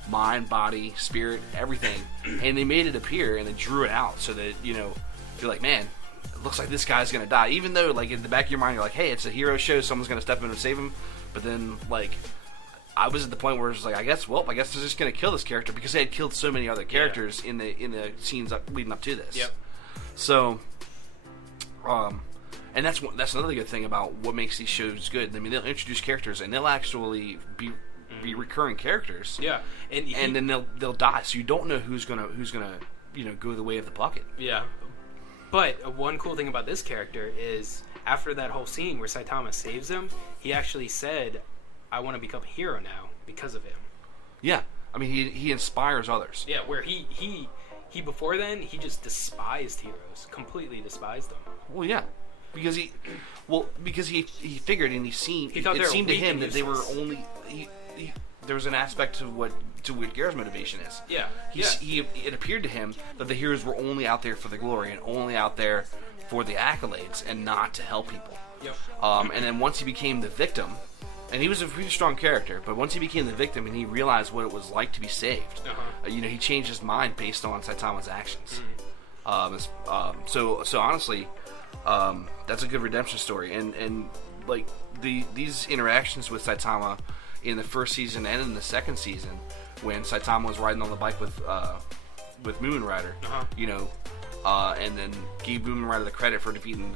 Mind, body, spirit, everything, and they made it appear and they drew it out so that you're like, man, it looks like this guy's gonna die. Even though, like, in the back of your mind, you're like, hey, it's a hero show, someone's gonna step in and save him. But then, like, I was at the point where it's like, I guess they're just gonna kill this character because they had killed so many other characters in the scenes leading up to this. Yep. So, and that's another good thing about what makes these shows good. I mean, they'll introduce characters and they'll actually be recurring characters. Yeah, and then they'll die, so you don't know who's gonna go the way of the bucket. Yeah, but one cool thing about this character is after that whole scene where Saitama saves him, he actually said, "I want to become a hero now because of him." Yeah, I mean he inspires others. Yeah, where he before then he just despised heroes, completely despised them. Well, yeah. Because he figured and it seemed to him that they were only there was an aspect to what Garrett's motivation is. Yeah. It appeared to him that the heroes were only out there for the glory and only out there for the accolades and not to help people. Yep. And then once he became the victim, and he was a pretty strong character, but once he became the victim and he realized what it was like to be saved, he changed his mind based on Saitama's actions. So honestly. That's a good redemption story, and like these interactions with Saitama in the first season and in the second season, when Saitama was riding on the bike with Moomin Rider, and then gave Moomin Rider the credit for defeating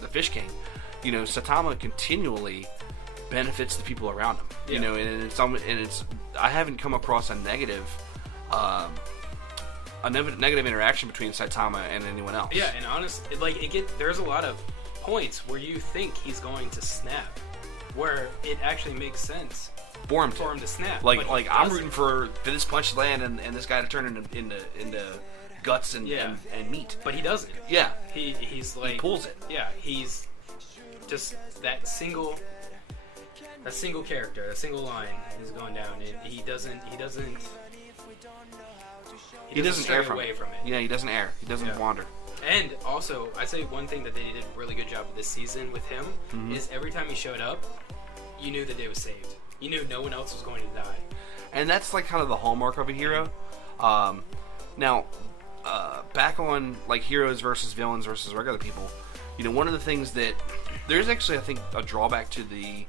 the Fish King. Saitama continually benefits the people around him. Yeah. You know, and it's I haven't come across a negative interaction between Saitama and anyone else. Yeah, and honestly, there's a lot of points where you think he's going to snap, where it actually makes sense for him to snap. Like I'm rooting for this punch to land and this guy to turn into guts and meat. But he doesn't. Yeah. He's like... He pulls it. Yeah, he's just that single character, that single line is going down, and he doesn't stray from away from it. Yeah, he doesn't err. He doesn't wander. And also, I'd say one thing that they did a really good job of this season with him is every time he showed up, you knew the day was saved. You knew no one else was going to die. And that's like kind of the hallmark of a hero. Now, back on like heroes versus villains versus regular people, you know, one of the things that there's actually, I think, a drawback to the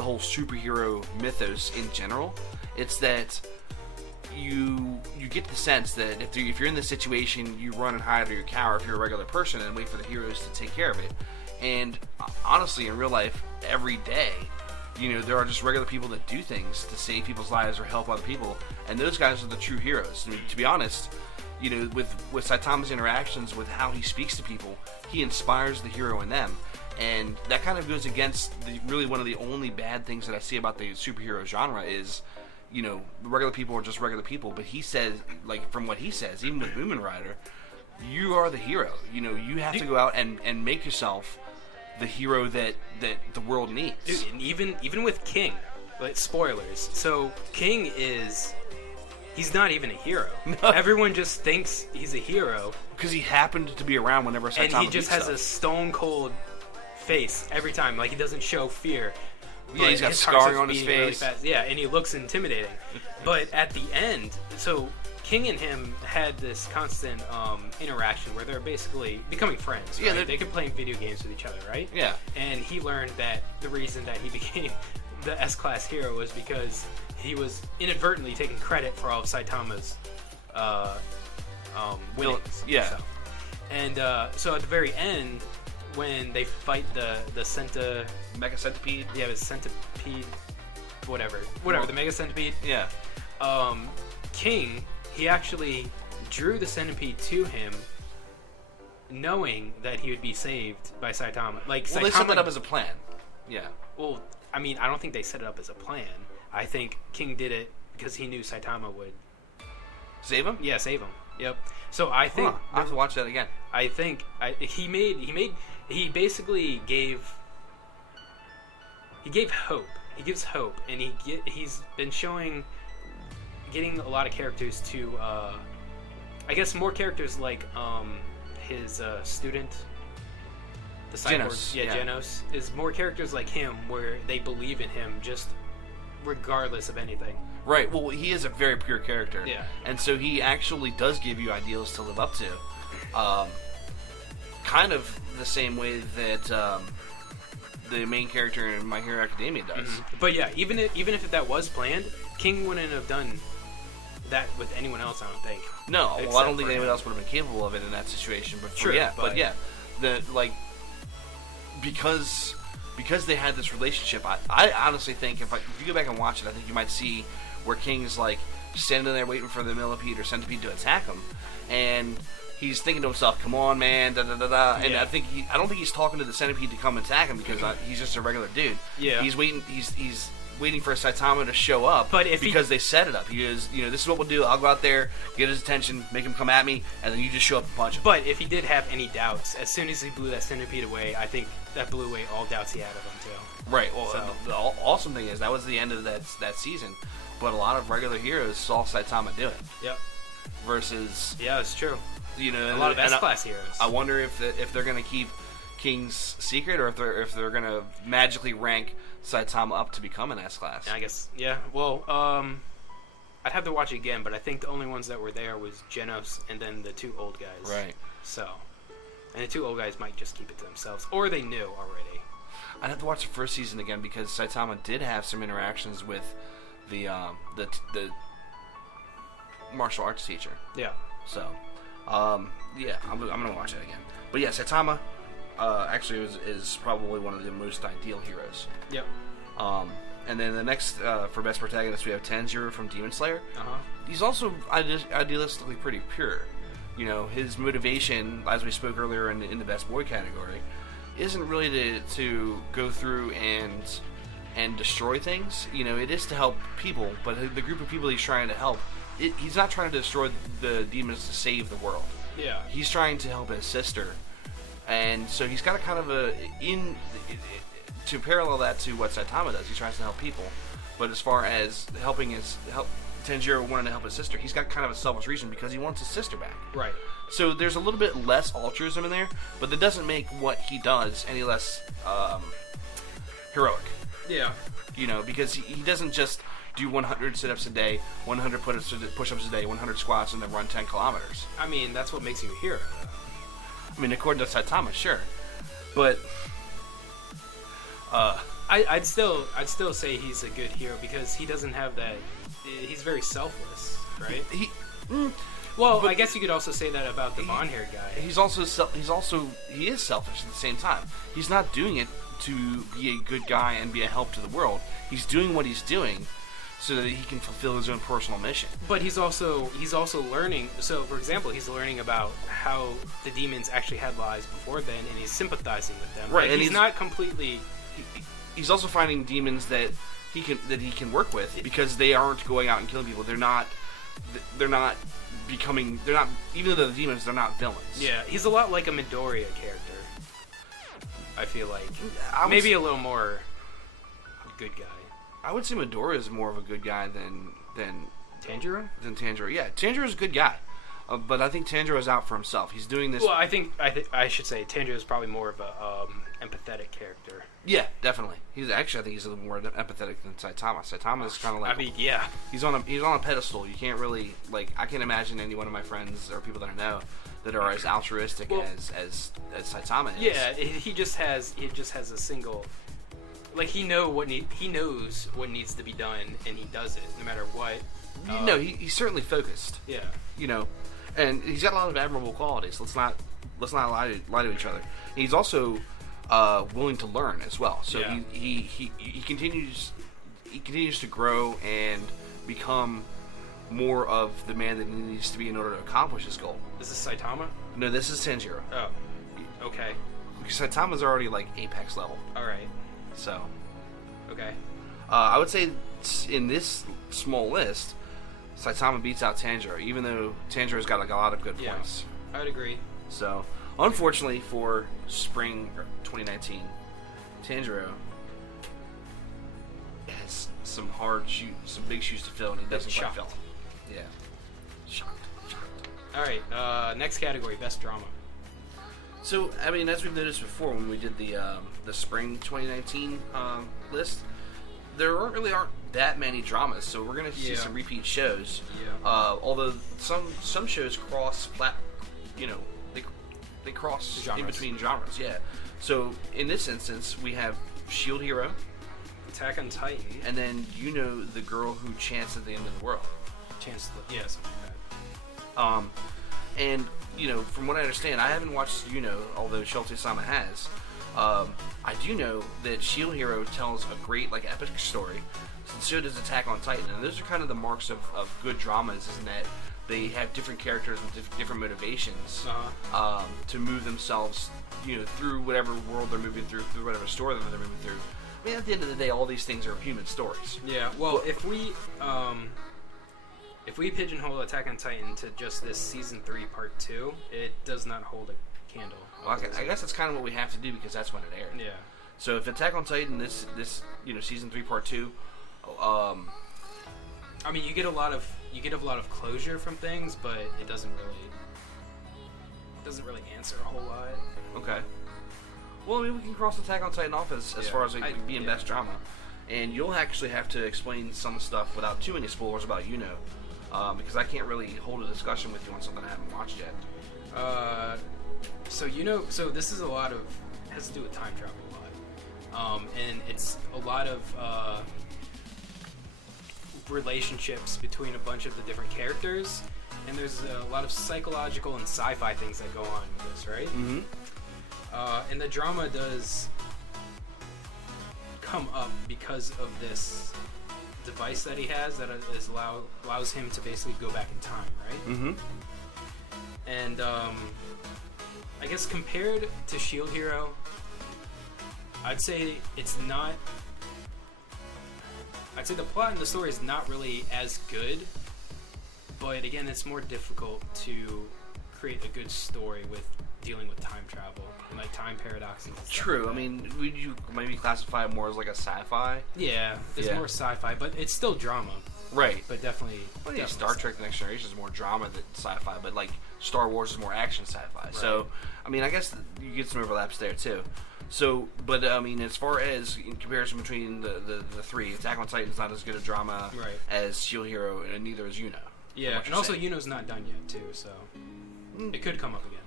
whole superhero mythos in general. It's that you get the sense that if you're in this situation, you run and hide or you cower if you're a regular person and wait for the heroes to take care of it. And honestly, in real life, every day, you know, there are just regular people that do things to save people's lives or help other people, and those guys are the true heroes. I mean, to be honest, you know, with Saitama's interactions, with how he speaks to people, he inspires the hero in them. And that kind of goes against really one of the only bad things that I see about the superhero genre is, you know, regular people are just regular people. But he says, like, from what he says, even with Moomin Rider, you are the hero. You know, you have to go out and make yourself the hero that the world needs. Dude, and even with King, like, spoilers. So King he's not even a hero. No. Everyone just thinks he's a hero because he happened to be around whenever Saitama. And he just has a stone cold face every time. Like, he doesn't show fear. Yeah, he's got scarring on his face. Really yeah, and he looks intimidating. But at the end, so King and him had this constant interaction where they're basically becoming friends. Right? Yeah, they could play video games with each other, right? Yeah. And he learned that the reason that he became the S-Class hero was because he was inadvertently taking credit for all of Saitama's winnings. Yeah. So. And so at the very end, when they fight the Mega Centipede? Yeah, the Centipede, whatever, the Mega Centipede. Yeah. King, he actually drew the Centipede to him, knowing that he would be saved by Saitama. Like, well, they set that up as a plan. Yeah. Well, I mean, I don't think they set it up as a plan. I think King did it because he knew Saitama would save him. Yeah, save him. Yep. So I think I have to watch that again. I think he basically gave hope. He gives hope, and he's been getting a lot of characters to I guess more characters like his student, the cyborg, Genos, is more characters like him where they believe in him just regardless of anything. Right. Well, he is a very pure character. Yeah. And so he actually does give you ideals to live up to. Kind of the same way that the main character in My Hero Academia does. Mm-hmm. But yeah, even if that was planned, King wouldn't have done that with anyone else, I don't think. No, well, I don't think anyone else would have been capable of it in that situation. But true, but because they had this relationship, I honestly think if you go back and watch it, I think you might see where King's like standing there waiting for the millipede or centipede to attack him, and he's thinking to himself, "Come on, man!" Da da da da. And I don't think he's talking to the centipede to come attack him because he's just a regular dude. Yeah, he's waiting. He's waiting for Saitama to show up. But because they set it up, he goes, this is what we'll do. I'll go out there, get his attention, make him come at me, and then you just show up and punch him. But if he did have any doubts, as soon as he blew that centipede away, I think that blew away all doubts he had of him too. Right. Well, so. The awesome thing is that was the end of that season. But a lot of regular heroes saw Saitama do it. Yep. Versus. Yeah, it's true. A lot of S-Class heroes. I wonder if they're gonna keep King's secret or if they're gonna magically rank Saitama up to become an S-Class. I guess. Yeah. Well, I'd have to watch it again, but I think the only ones that were there was Genos and then the two old guys. Right. So, and the two old guys might just keep it to themselves, or they knew already. I'd have to watch the first season again because Saitama did have some interactions with the martial arts teacher. Yeah. So, yeah, I'm gonna watch it again. But yeah, Saitama actually is probably one of the most ideal heroes. Yep. And then the next, for best protagonist, we have Tanjiro from Demon Slayer. Uh-huh. He's also idealistically pretty pure. You know, his motivation, as we spoke earlier in the best boy category, isn't really to go through and destroy things. You know, it is to help people, but the group of people he's trying to help, he's not trying to destroy the demons to save the world. Yeah. He's trying to help his sister. And so he's got a kind of to parallel that to what Saitama does, he tries to help people. But as far as Tanjiro wanting to help his sister, he's got kind of a selfish reason because he wants his sister back. Right. So there's a little bit less altruism in there, but that doesn't make what he does any less heroic. Yeah. You know, because he doesn't just do 100 sit-ups a day, 100 push-ups a day, 100 squats, and then run 10 kilometers. I mean, that's what makes you a hero. I mean, according to Saitama, sure. But I'd still say he's a good hero because he doesn't have that. He's very selfless, right? Well, I guess you could also say that about the blonde-haired guy. He is selfish at the same time. He's not doing it to be a good guy and be a help to the world. He's doing what he's doing so that he can fulfill his own personal mission. But he's also learning. So, for example, he's learning about how the demons actually had lives before then, and he's sympathizing with them. Right, like, and he's not completely. He's also finding demons that he can work with because they aren't going out and killing people. They're not becoming. They're not. Even though they're demons, they're not villains. Yeah, he's a lot like a Midoriya character. I feel like maybe a little more good guy. I would say Midoriya is more of a good guy than Tanjiro. Yeah, Tanjiro's a good guy, but I think Tanjiro is out for himself. He's doing this. Well, I think I should say Tanjiro is probably more of a empathetic character. Yeah, definitely. I think he's a little more empathetic than Saitama. Saitama is kind of like. I mean, yeah. He's on a pedestal. You can't really I can't imagine any one of my friends or people that I know that are as altruistic as Saitama is. Yeah, he just has a single. Like he knows what needs to be done, and he does it no matter what. He's certainly focused. Yeah. You know, and he's got a lot of admirable qualities. Let's not lie to each other. He's also willing to learn as well. So yeah. he continues to grow and become more of the man that he needs to be in order to accomplish his goal. Is this Saitama? No, this is Tanjiro. Oh, okay. Because Saitama's already like apex level. All right. So, okay. I would say in this small list, Saitama beats out Tanjiro, even though Tanjiro's got like a lot of good points. I would agree. So, unfortunately for spring 2019, Tanjiro has some big shoes to fill, and he doesn't quite fill them. Yeah. Shocked. All right. Next category: best drama. So, I mean, as we've noticed before when we did the spring 2019 list, there aren't that many dramas, so we're going to see some repeat shows. Yeah. Although some shows cross, they cross genres. in between genres. Yeah. So in this instance, we have Shield Hero, Attack on Titan, and then the girl who chants at the end of the world. Something like that. And from what I understand, I haven't watched although Schultzie-Sama has. I do know that Shield Hero tells a great epic story, and so does Attack on Titan. And those are kind of the marks of good dramas, isn't that they have different characters with different motivations to move themselves, through whatever world they're moving through whatever story they're moving through. I mean, at the end of the day, all these things are human stories. Yeah. Well, if we pigeonhole Attack on Titan to just this season 3 part 2, it does not hold a candle. Well, I guess that's kind of what we have to do because that's when it aired. Yeah. So if Attack on Titan, this season 3 part 2, I mean, you get a lot of closure from things, but it doesn't really answer a whole lot. Okay. Well, I mean, we can cross Attack on Titan off as far as being best drama, and you'll actually have to explain some stuff without too many spoilers about because I can't really hold a discussion with you on something I haven't watched yet. So this is has to do with time travel a lot, and it's a lot of relationships between a bunch of the different characters, and there's a lot of psychological and sci-fi things that go on with this, right? Mm-hmm. And the drama does come up because of this device that he has that allows him to basically go back in time, right? Mm-hmm. And I guess compared to Shield Hero, I'd say it's not. I'd say the plot and the story is not really as good, but again, it's more difficult to create a good story with dealing with time travel and like time paradoxes. And stuff. True. Like I mean, would you maybe classify it more as like a sci-fi? Yeah, it's more sci-fi, but it's still drama. Right. But definitely. Well, yeah, definitely Star Trek: The Next Generation is more drama than sci-fi, but like Star Wars is more action sci-fi. Right. So, I mean, I guess you get some overlaps there too. So, but I mean, as far as in comparison between the three, Attack on Titan is not as good a drama as Shield Hero, and neither is Yuno. Yeah, and also Yuno's not done yet too, so it could come up again.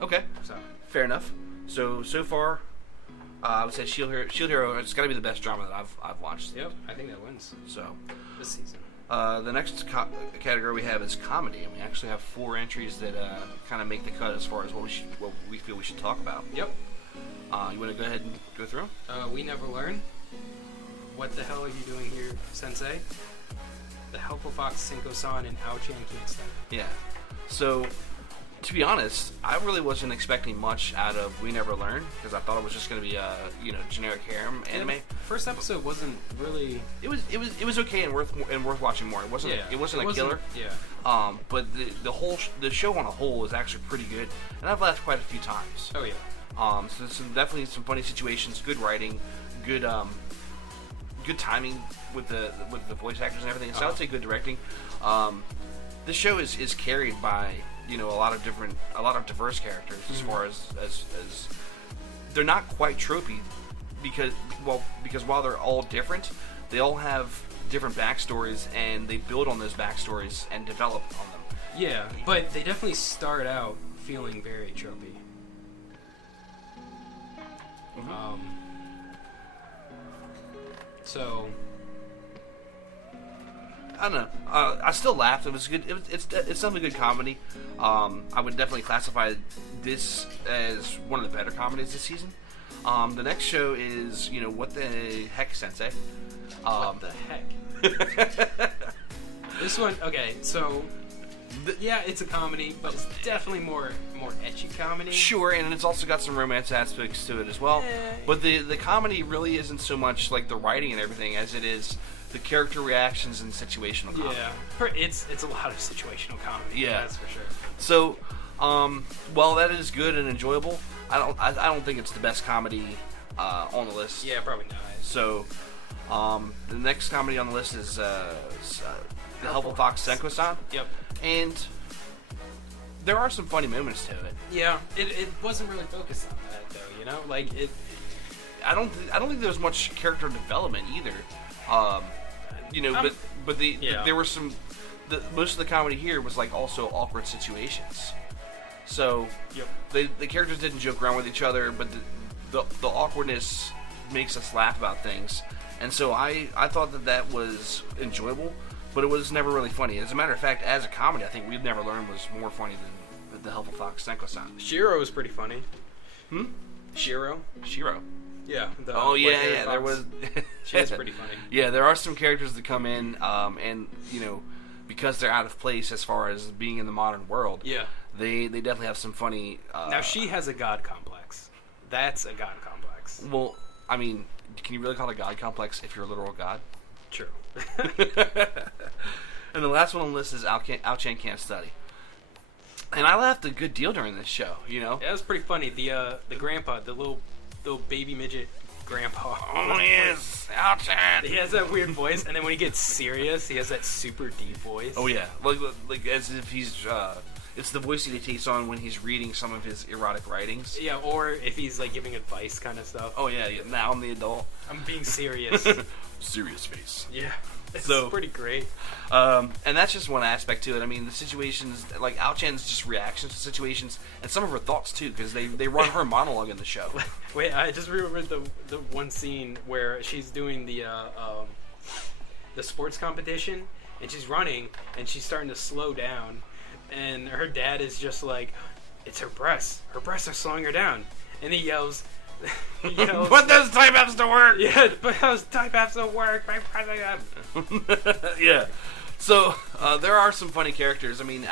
Okay, So fair enough. So far, I would say Shield Hero. It's got to be the best drama that I've watched. yep, I think that wins So, this season. the next category we have is comedy, and we actually have 4 entries that kind of make the cut as far as what we feel we should talk about. Yep. You want to go ahead and go through them? We Never Learn. What the hell are you doing here, Sensei? The Helpful Fox, Cinco-san, and Ao-chan Can't Stop. Yeah. So, to be honest, I really wasn't expecting much out of We Never Learn because I thought it was just going to be a generic harem anime. First episode wasn't really. It was okay and worth watching more. It wasn't a killer. Yeah. But the show on a whole is actually pretty good, and I've laughed quite a few times. Oh yeah. So there's definitely some funny situations, good writing, good timing with the voice actors and everything. So I would say good directing. This show is carried by a lot of diverse characters as far as they're not quite tropey because while they're all different, they all have different backstories and they build on those backstories and develop on them. Yeah, but they definitely start out feeling very tropey. So I don't know. I still laughed. It was good. It's definitely good comedy. I would definitely classify this as one of the better comedies this season. The next show is What the Heck, Sensei? What the heck? This one, okay, so yeah, it's a comedy, but it's definitely more ecchi comedy. Sure, and it's also got some romance aspects to it as well. But the comedy really isn't so much like the writing and everything as it is the character reactions and situational comedy. Yeah, it's a lot of situational comedy. Yeah, that's for sure. So, while that is good and enjoyable, I don't think it's the best comedy on the list. Yeah, probably not. So, the next comedy on the list is The Helpful Fox, Senko-san. Yep. And there are some funny moments to it. Yeah, it wasn't really focused on that though. Like it. I don't think there was much character development either. But there were some. Most of the comedy here was like also awkward situations. So the characters didn't joke around with each other, but the awkwardness makes us laugh about things, and so I thought that was enjoyable, but it was never really funny. As a matter of fact, as a comedy, I think We've Never Learned was more funny than The Helpful Fox, Senko-san. Shiro was pretty funny. Shiro. Yeah. Yeah. There was. She is pretty funny. Yeah, there are some characters that come in, and because they're out of place as far as being in the modern world. Yeah. They definitely have some funny. Now she has a god complex. That's a god complex. Well, I mean, can you really call it a god complex if you're a literal god? True. And the last one on the list is Ao-chan Can't Study. And I laughed a good deal during this show. Yeah, it was pretty funny. The grandpa, the little baby midget grandpa. Oh yes, Ao-chan. He has that weird voice, and then when he gets serious, he has that super deep voice. Oh yeah, like as if he's. It's the voice that he takes on when he's reading some of his erotic writings. Yeah, or if he's like giving advice kind of stuff. Oh yeah. Now I'm the adult. I'm being serious. Serious face. Yeah. It's So pretty great. And that's just one aspect to it. I mean, the situations, like Ao-chan's just reactions to situations, and some of her thoughts too, because they run her monologue in the show. Wait, I just remembered the one scene where she's doing the sports competition, and she's running, and she's starting to slow down, and her dad is just like, it's her breasts. Her breasts are slowing her down. And he yells, You know, put those type-ups to work! Yeah, but those type-ups don't work. Yeah. So, there are some funny characters. I mean,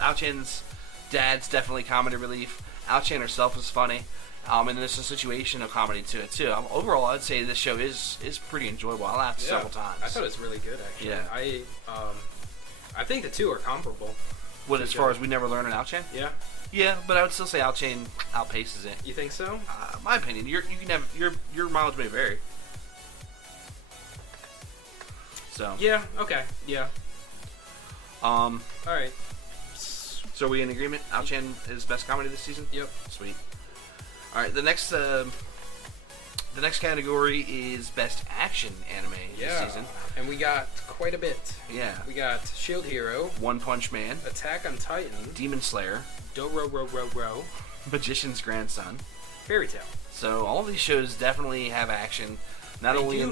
Ao-Chan's dad's definitely comedy relief. Ao-Chan herself is funny. And there's a situational comedy to it, too. Overall, I'd say this show is pretty enjoyable. I laughed several times. I thought it was really good, actually. Yeah. I think the two are comparable. What, as far as We Never Learn an Ao-Chan? Yeah. Yeah, but I would still say Ao-Chan outpaces it. You think so? My opinion. You can have your mileage may vary. So. Yeah. Okay. Yeah. All right. So are we in agreement? Ao-Chan is best comedy this season? Yep. Sweet. All right. The next category is best action anime this season. And we got quite a bit. Yeah. We got Shield Hero, One Punch Man, Attack on Titan, Demon Slayer, Doro, Magician's Grandson, Fairy Tail. So all these shows definitely have action. Not only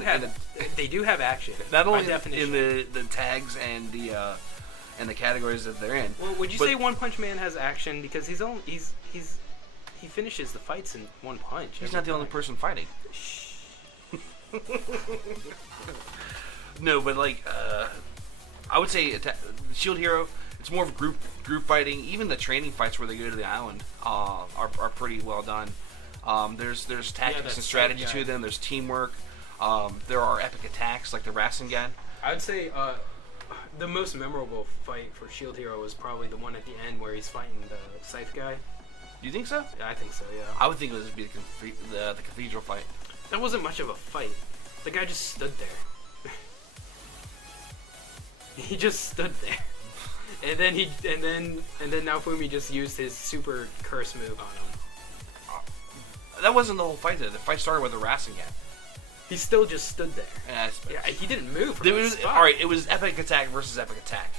they do have action. Not only definition. in the tags and the categories that they're in. Well, would you say One Punch Man has action because he finishes the fights in one punch? He's not the only person fighting. No, but like I would say Shield Hero. It's more of group fighting. Even the training fights where they go to the island are pretty well done. There's tactics and strategy to them. There's teamwork. There are epic attacks like the Rasengan. I would say the most memorable fight for Shield Hero was probably the one at the end where he's fighting the Scythe guy. You think so? Yeah, I think so. Yeah. I would think it would be the cathedral fight. That wasn't much of a fight. The guy just stood there. He just stood there. And then Naofumi just used his super curse move on him. That wasn't the whole fight though. The fight started with a Rasengan. He still just stood there. Yeah, he didn't move from his spot. Alright, it was epic attack versus epic attack.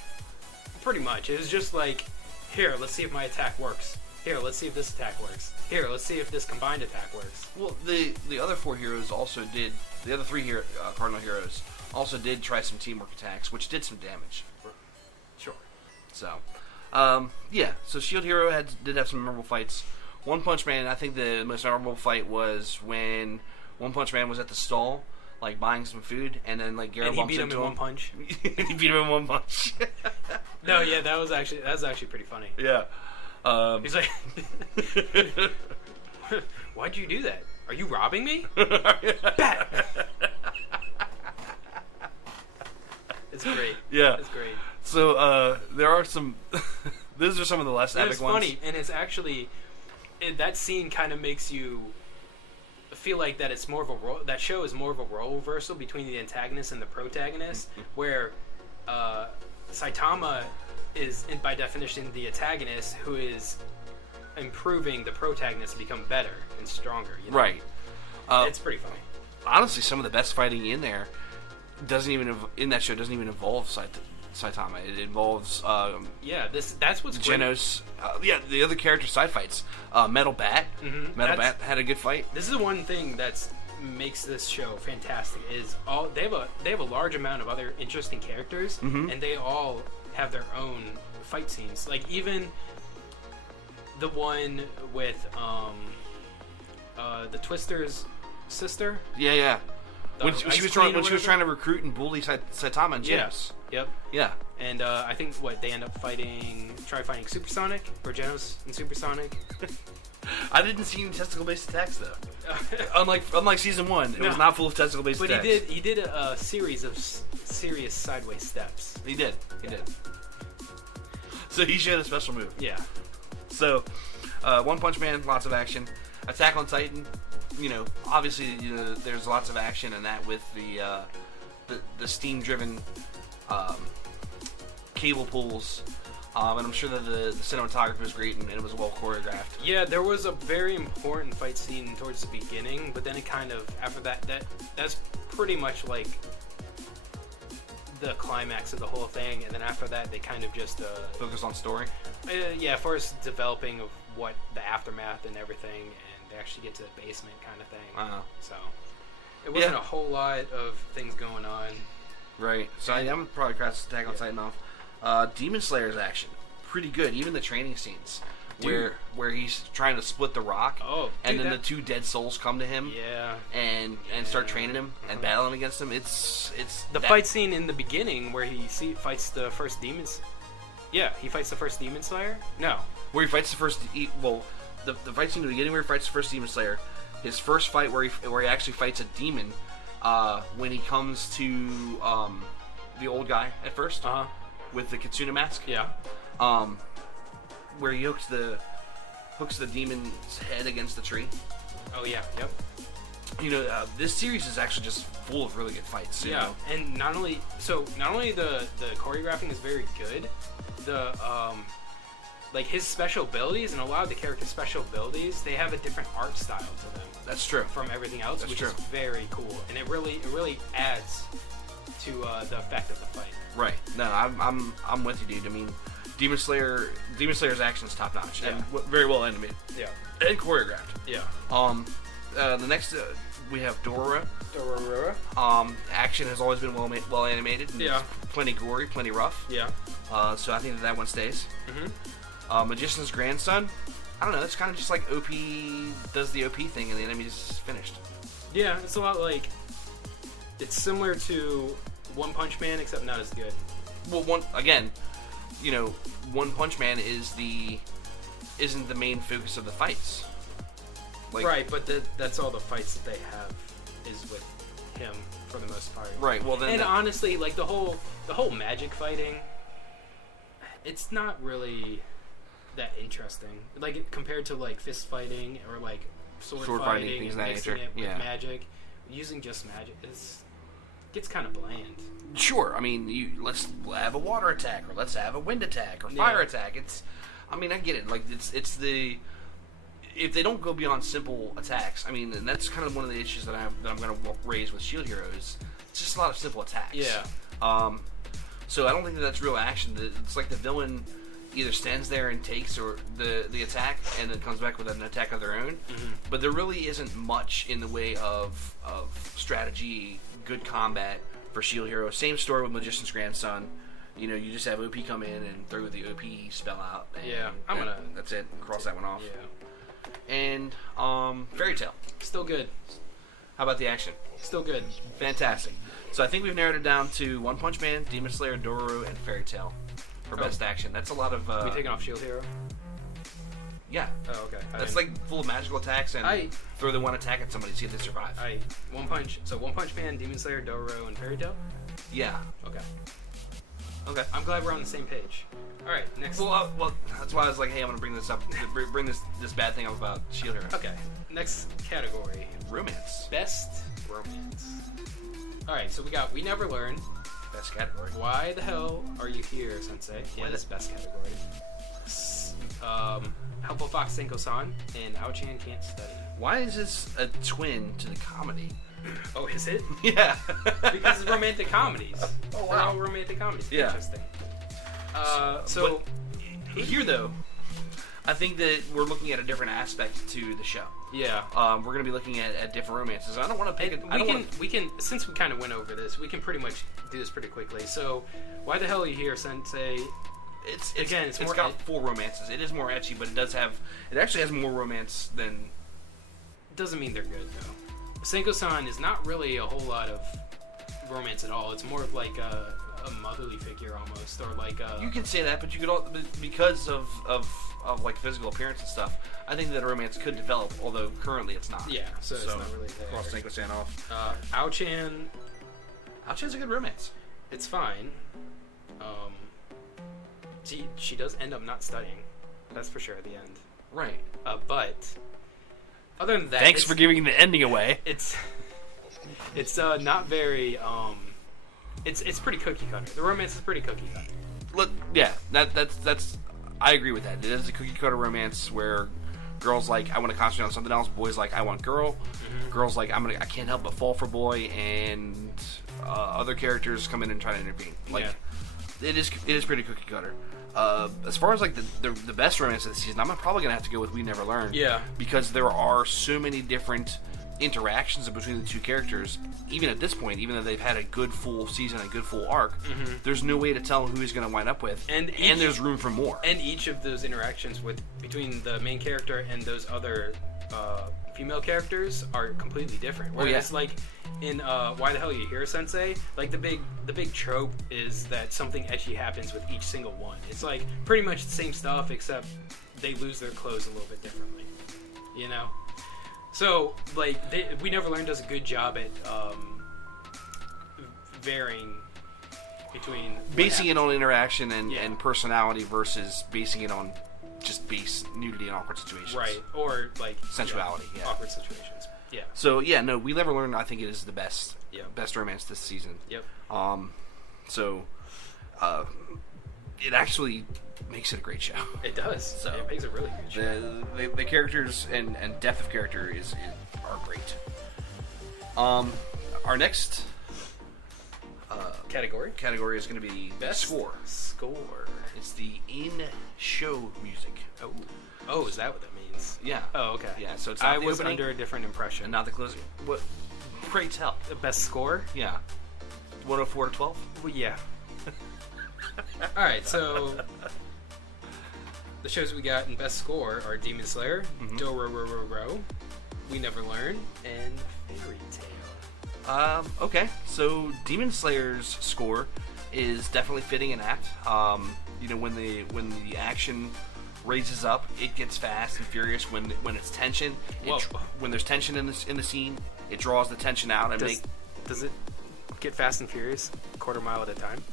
Pretty much. It was just like, here, let's see if my attack works. Here, let's see if this attack works. Here, let's see if this combined attack works. Well, the other four heroes also did. The other three cardinal heroes also did try some teamwork attacks, which did some damage. Sure. So, yeah. So Shield Hero did have some memorable fights. One Punch Man, I think the most memorable fight was when One Punch Man was at the stall, like buying some food, and then like Garo bumps into him. And he beat him in one punch. He beat him in one punch. No, yeah, that was actually pretty funny. Yeah. He's like, why'd you do that? Are you robbing me? Bet. It's great. Yeah. It's great. So there are some. Those are some of the less epic ones. It's funny, and it's actually that scene kind of makes you feel like that it's more of a role. That show is more of a role reversal between the antagonist and the protagonist, where Saitama is, by definition, the antagonist who is improving the protagonist to become better and stronger. You know? Right. It's pretty funny. Honestly, some of the best fighting in there doesn't even involve Saitama. It involves that's what's Genos. The other character side fights. Metal Bat. Mm-hmm. Bat had a good fight. This is the one thing that makes this show fantastic. Is they have a large amount of other interesting characters, and they all have their own fight scenes. Like even the one with the Twister's sister. Yeah. When she was trying to recruit and bully Saitama and Genos. Yep. Yeah. And I think they end up fighting Supersonic or Genos and Supersonic. I didn't see any testicle-based attacks though. unlike season 1, it was not full of testicle-based attacks. But he did a series of serious sideways steps. He did. So he showed a special move. Yeah. So, One Punch Man, lots of action. Attack on Titan, obviously, there's lots of action in that with the steam-driven cable pulls, and I'm sure that the cinematography was great and it was well choreographed. Yeah, there was a very important fight scene towards the beginning, but then it kind of, after that's pretty much like the climax of the whole thing, and then after that they kind of just focus on story. Yeah, first developing of what the aftermath and everything, and they actually get to the basement kind of thing. So it wasn't a whole lot of things going on. Right. So I'm probably cross Attack on Titan off. Demon Slayer's action, pretty good. Even the training scenes where he's trying to split the rock. Oh, and dude, then the two dead souls come to him. Yeah. And start training him and battling against him. It's the fight scene in the beginning where he fights the first demons. Yeah, he fights the first demon slayer. No, where he fights the first. The fight scene in the beginning where he fights the first demon slayer. His first fight where he actually fights a demon. When he comes to the old guy at first with the kitsune mask. Yeah. Where he hooks the demon's head against the tree. Oh yeah. Yep. This series is actually just full of really good fights. You know? And not only the choreographing is very good, the like his special abilities and a lot of the characters' special abilities, they have a different art style to them. That's true. From everything else, which is very cool, and it really adds to the effect of the fight. Right. No, I'm with you, dude. I mean, Demon Slayer's action's top notch and very well animated. Yeah. And choreographed. Yeah. The next we have Dororo. Action has always been well animated. And plenty gory, plenty rough. Yeah. So I think that one stays. Mm-hmm. Magician's Grandson. I don't know. It's kind of just like OP does the OP thing, and the enemy's finished. Yeah, it's a lot like it's similar to One Punch Man, except not as good. Well, One Punch Man isn't the main focus of the fights. Right, but that's all the fights that they have is with him for the most part. Right. Well, then. And honestly, like the whole magic fighting, it's not really that interesting. Like compared to like fist fighting or like sword fighting things and of that mixing nature. it with magic, using just magic gets kind of bland. Sure. I mean, let's have a water attack, or let's have a wind attack, or fire attack. I get it. Like it's the. If they don't go beyond simple attacks, I mean, and that's kind of one of the issues that I'm going to raise with Shield Heroes. It's just a lot of simple attacks. Yeah. So I don't think that's real action. It's like the villain either stands there and takes or the attack, and then comes back with an attack of their own. Mm-hmm. But there really isn't much in the way of strategy, good combat for Shield Hero. Same story with Magician's Grandson. You just have OP come in and throw the OP spell out. And that's it. Cross that one off. Yeah. And Fairy Tail. Still good. How about the action? Still good. Fantastic. So I think we've narrowed it down to One Punch Man, Demon Slayer, Dororo, and Fairy Tail for best action. That's a lot of. Are we taking off Shield Hero? Yeah. Oh, okay. That's like full of magical attacks and throw the one attack at somebody to see if they survive. One Punch Man, Demon Slayer, Dororo, and Fairy Tail? Yeah. Okay. I'm glad we're on the same page. All right, next. Well, that's why I was like, hey, I'm gonna bring this up, bring this bad thing up about Shield Hero. Okay. Next category. Romance. Best romance. All right, so we never learn. Best category. Why the hell are you here, Sensei? In this best category. Helpful Fox Senko-san and Ao-chan Can't Study. Why is this a twin to the comedy? Oh, is it? Yeah. Because it's romantic comedies. Oh, wow. They're all romantic comedies. Yeah. Interesting. Here, though, I think that we're looking at a different aspect to the show. Yeah. We're going to be looking at different romances. I don't want to pick it. We can, since we kind of went over this, we can pretty much do this pretty quickly. So, why the hell are you here, Sensei? It's more got full romances. It is more ecchi, but it actually has more romance than. Doesn't mean they're good though. Senko-san is not really a whole lot of romance at all. It's more of like a motherly figure almost, or like a. You can say that, but you could all because of like physical appearance and stuff. I think that romance could develop, although currently it's not. Yeah, so it's not really there. Cross Senko-san off. Ao-chan. Ao-chan's a good romance. It's fine. She does end up not studying. That's for sure at the end. Right. But other than that, thanks for giving the ending away. It's not very. It's pretty cookie cutter. The romance is pretty cookie cutter. Look, yeah, that's. I agree with that. It is a cookie cutter romance where girls like I want to concentrate on something else. Boys like I want girl. Mm-hmm. Girls like I can't help but fall for boy, and other characters come in and try to intervene. Like it is pretty cookie cutter. As far as like the best romance of the season, I'm probably gonna have to go with We Never Learn. Yeah. Because there are so many different interactions between the two characters, even at this point, even though they've had a good full season, a good full arc, there's no way to tell who he's going to wind up with, and there's room for more. And each of those interactions between the main character and those other female characters are completely different. Whereas, like in Why the Hell Are You Here, Sensei? Like the big trope is that something etchy happens with each single one. It's like pretty much the same stuff, except they lose their clothes a little bit differently. You know. So, like, We Never Learn does a good job at varying between... Basing it on interaction and personality versus basing it on just base nudity and awkward situations. Right, or, like... sensuality, awkward situations, yeah. So, yeah, no, We Never Learn, I think it is the best romance this season. Yep. It actually makes it a great show. It does. So it makes a really good show. The characters and depth of character are great. Our next category is going to be Best score. It's the in-show music. Oh, is that what that means? Yeah. Oh, okay. Yeah. So it's I was under a different impression. And not the closing. What? Pray tell. The best score? Yeah. 104 to 12. Well, yeah. All right, so the shows we got in best score are Demon Slayer, Dororo, We Never Learn, and Fairy Tail. Okay, so Demon Slayer's score is definitely fitting and apt. When the action raises up, it gets fast and furious. When it's tension, when there's tension in the scene, it draws the tension out and Does it get fast and furious a quarter mile at a time?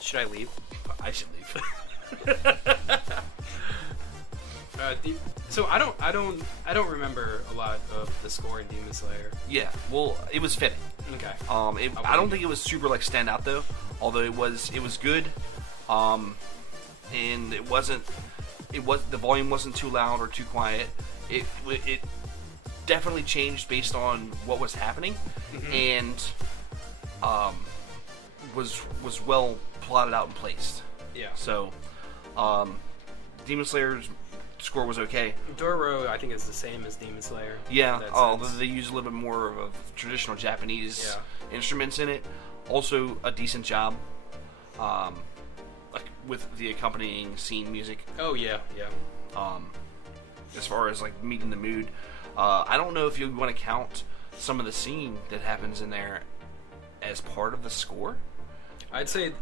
Should I leave? I should leave. So I don't remember a lot of the score in Demon Slayer. Yeah, well, it was fitting. Okay. I don't think it was super like stand out though. Although it was good. And the volume wasn't too loud or too quiet. It definitely changed based on what was happening, and was well plotted out and placed. Yeah. So, Demon Slayer's score was okay. Dororo, I think, is the same as Demon Slayer. Yeah, although they use a little bit more of traditional Japanese instruments in it. Also, a decent job, like with the accompanying scene music. Oh yeah. As far as like meeting the mood, I don't know if you want to count some of the scene that happens in there as part of the score. I'd say,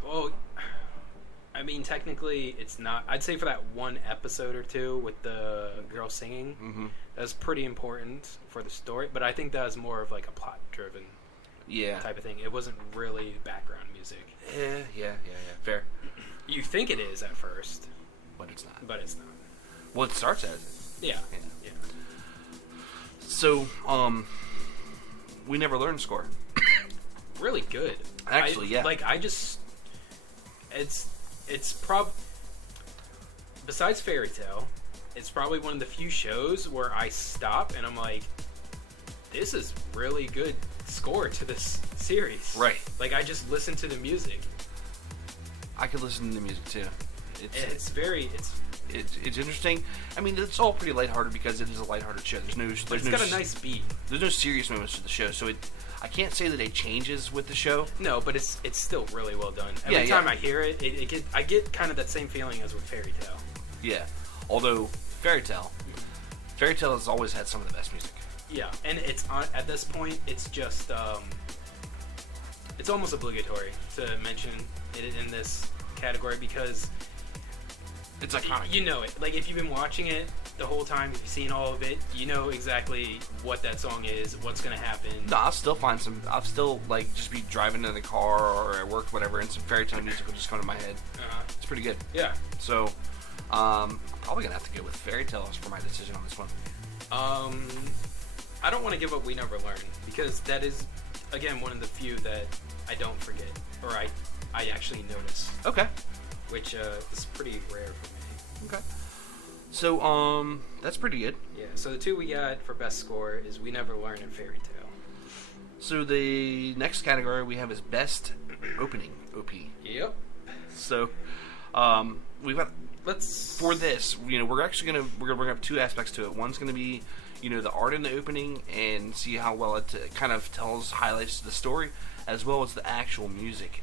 I mean, technically, it's not. I'd say for that one episode or two with the girl singing, that's pretty important for the story. But I think that was more of like a plot-driven type of thing. It wasn't really background music. Yeah. Fair. You think it is at first, but it's not. Well, it starts as it. Yeah. So, We Never Learn score. Really good. Actually, besides Fairy Tail, it's probably one of the few shows where I stop and I'm like, this is really good score to this series. Right. Like, I just listen to the music. I could listen to the music too. It's interesting. I mean, it's all pretty lighthearted because it is a lighthearted show. It's got a nice beat. There's no serious moments to the show, so I can't say that it changes with the show. No, but it's still really well done. Every time I hear it, I get kind of that same feeling as with Fairy Tail. Yeah. Although Fairy Tail has always had some of the best music. Yeah, and it's at this point, it's just it's almost obligatory to mention it in this category because it's iconic. You know it. Like, if you've been watching it the whole time, if you've seen all of it, you know exactly what that song is, what's going to happen. No, I'll still like just be driving in the car or at work, whatever, and some Fairy Tail music will just come to my head. It's pretty good. Yeah. So, probably going to have to go with Fairy Tail for my decision on this one. I don't want to give up We Never Learn because that is, again, one of the few that I don't forget or I actually notice. Okay. Which is pretty rare for me. Okay. So, that's pretty good. Yeah, so the two we got for best score is We Never Learn and Fairy Tail. So the next category we have is Best Opening, OP. Yep. So, We've got Let's for this. We're actually gonna bring up two aspects to it. One's gonna be the art in the opening and see how well it kind of highlights the story, as well as the actual music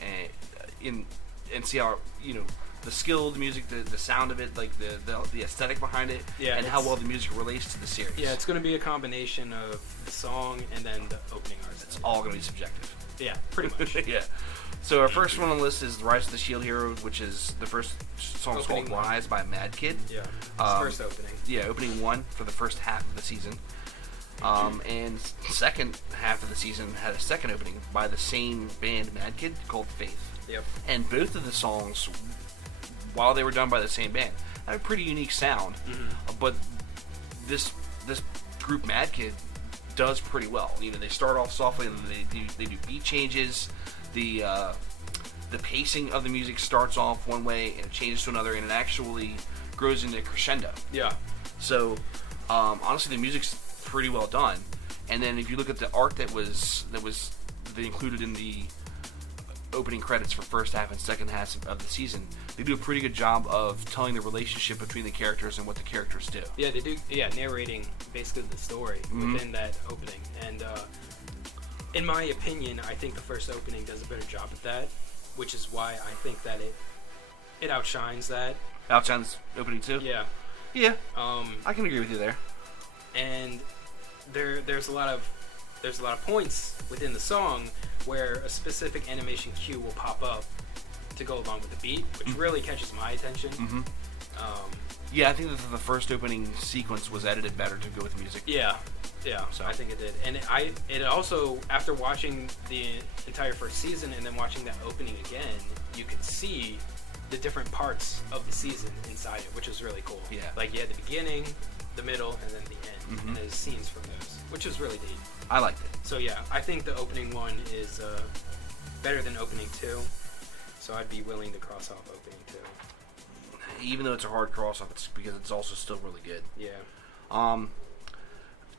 and see how the skill of the music, the sound of it, like the aesthetic behind it, and how well the music relates to the series. Yeah, it's going to be a combination of the song and then the opening art. It's all going to be subjective. Yeah, pretty much. Yeah. So our first one on the list is "The Rise of the Shield Hero," which is the first song called "Rise" by Mad Kid. Yeah, first opening. Yeah, opening one for the first half of the season. And second half of the season had a second opening by the same band, Mad Kid, called "Faith." Yep. And both of the songs, while they were done by the same band, had a pretty unique sound. But this group, Mad Kid, does pretty well. They start off softly, and they do beat changes. The pacing of the music starts off one way and it changes to another, and it actually grows into crescendo. Yeah. So honestly, the music's pretty well done. And then if you look at the art that they included in the opening credits for first half and second half of the season, they do a pretty good job of telling the relationship between the characters and what the characters do. Yeah, they do. Yeah, narrating basically the story within that opening. And in my opinion, I think the first opening does a better job at that, which is why I think that it outshines that. Outshines opening 2? Yeah. Yeah. I can agree with you there. And there's a lot of points within the song where a specific animation cue will pop up to go along with the beat, which really catches my attention. Yeah, I think that the first opening sequence was edited better to go with music. Yeah, so I think it did. And it also, after watching the entire first season and then watching that opening again, you could see the different parts of the season inside it, which was really cool. Yeah. Like you had the beginning, the middle, and then the end. And there's scenes from those, which was really neat. I liked it. So yeah, I think the opening one is better than opening 2. So I'd be willing to cross off opening 2. Even though it's a hard cross-off, it's because it's also still really good. Yeah.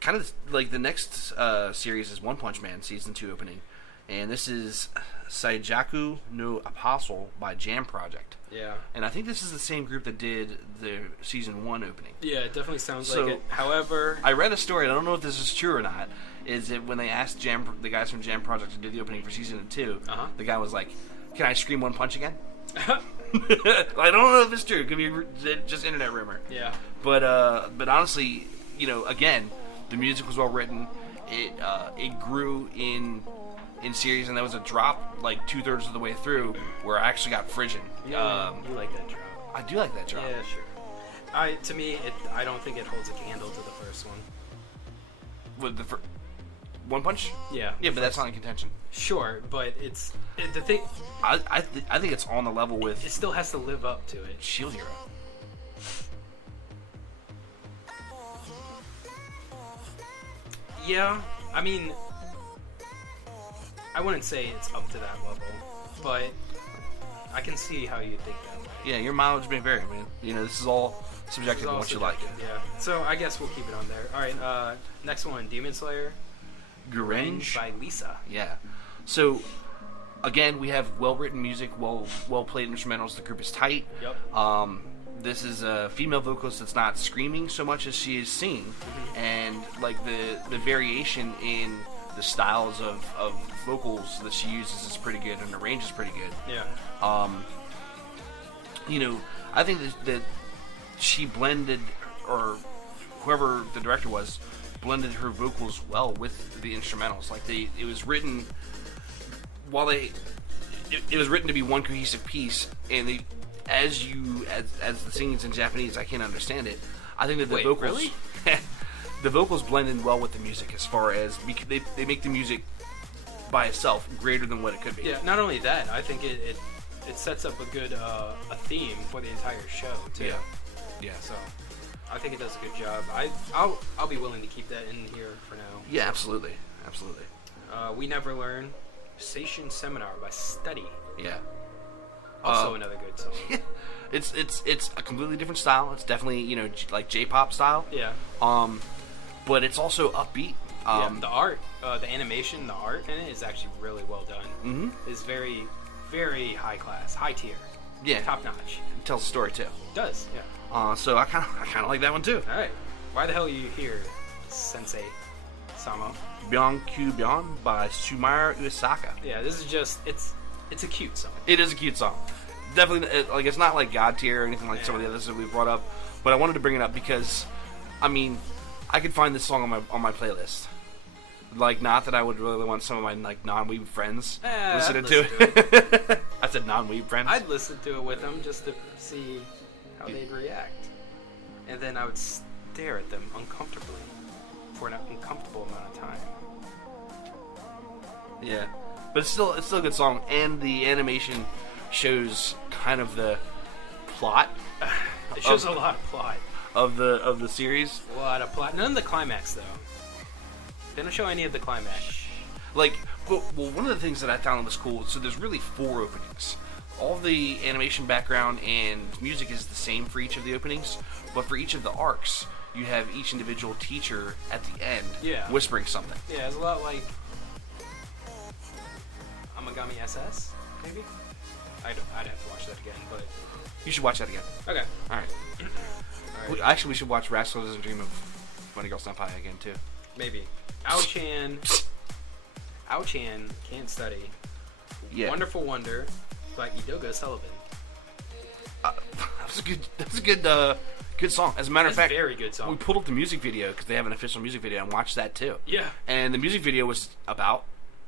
Kind of like the next series is One Punch Man Season 2 opening. And this is Saijaku no Apostle by Jam Project. Yeah. And I think this is the same group that did the Season 1 opening. Yeah, it definitely sounds like it. However, I read a story, and I don't know if this is true or not, is that when they asked the guys from Jam Project to do the opening for Season 2, the guy was like, "Can I scream One Punch again?" I don't know if it's true. It could be just internet rumor. Yeah. But honestly, again, the music was well written. It grew in series, and there was a drop like 2/3 of the way through where I actually got Frisian. You like that drop? I do like that drop. Yeah, sure. To me, I don't think it holds a candle to the first one. With the One Punch? Yeah. Yeah, but that's not in contention. Sure, but the thing. I think it's on the level with. It still has to live up to it. Shield Hero. Yeah, I mean, I wouldn't say it's up to that level, but I can see how you think that way. Yeah, your mileage may vary, man. This is all subjective to what you like. Yeah. So I guess we'll keep it on there. All right. Next one, Demon Slayer. Gurenge by Lisa. Yeah. So again, we have well-written music, well played instrumentals. The group is tight. Yep. This is a female vocalist that's not screaming so much as she is singing, and like the variation in the styles of vocals that she uses is pretty good, and the range is pretty good. Yeah. I think that she blended, or whoever the director was, blended her vocals well with the instrumentals. Like it was written it was written to be one cohesive piece, and as the singing's in Japanese, I can't understand it. I think that the vocals really? the vocals blend in well with the music, as far as they make the music by itself greater than what it could be. Yeah. Not only that, I think it sets up a good a theme for the entire show too. Yeah. Yeah. So I think it does a good job. I'll be willing to keep that in here for now. Yeah, absolutely. We Never Learn, Seishun Seminar by Study. Yeah. Also another good song. It's a completely different style. It's definitely like J-pop style. Yeah. But it's also upbeat. The art, the animation, the art in it is actually really well done. It's very, very high class, high tier. top notch. It tells a story too. It does, yeah. So I kind of like that one too. All right. Why the hell are you here, Sensei Sama? Byon by Sumaru Usaka. Yeah, this is just it's a cute song. It is a cute song. Definitely, it's not like God tier or anything like some of the others that we brought up, but I wanted to bring it up because, I mean, I could find this song on my playlist. Like, not that I would really want some of my like non-weeb friends listening to it. I said non-weeb friends. I'd listen to it with them just to see how they'd react, and then I would stare at them uncomfortably for an uncomfortable amount of time. Yeah, but it's still a good song, and the animation shows kind of the plot. It shows a lot of plot of the series. A lot of plot. None of the climax though. They don't show any of the climax. Like, well, one of the things that I found was cool. So there's really 4 openings. All the animation background and music is the same for each of the openings, but for each of the arcs, you have each individual teacher at the end whispering something. Yeah, it's a lot like Amagami SS, maybe? I'd have to watch that again, but... You should watch that again. Okay. Alright. Actually, we should watch Rascal Doesn't Dream of Bunny Girl Senpai again, too. Maybe. Ao-chan Can't Study. Yeah. Wonderful Wonder by Edoga Sullivan. That was a good song. As a matter of fact, very good song. We pulled up the music video because they have an official music video and watched that too. Yeah. And the music video was about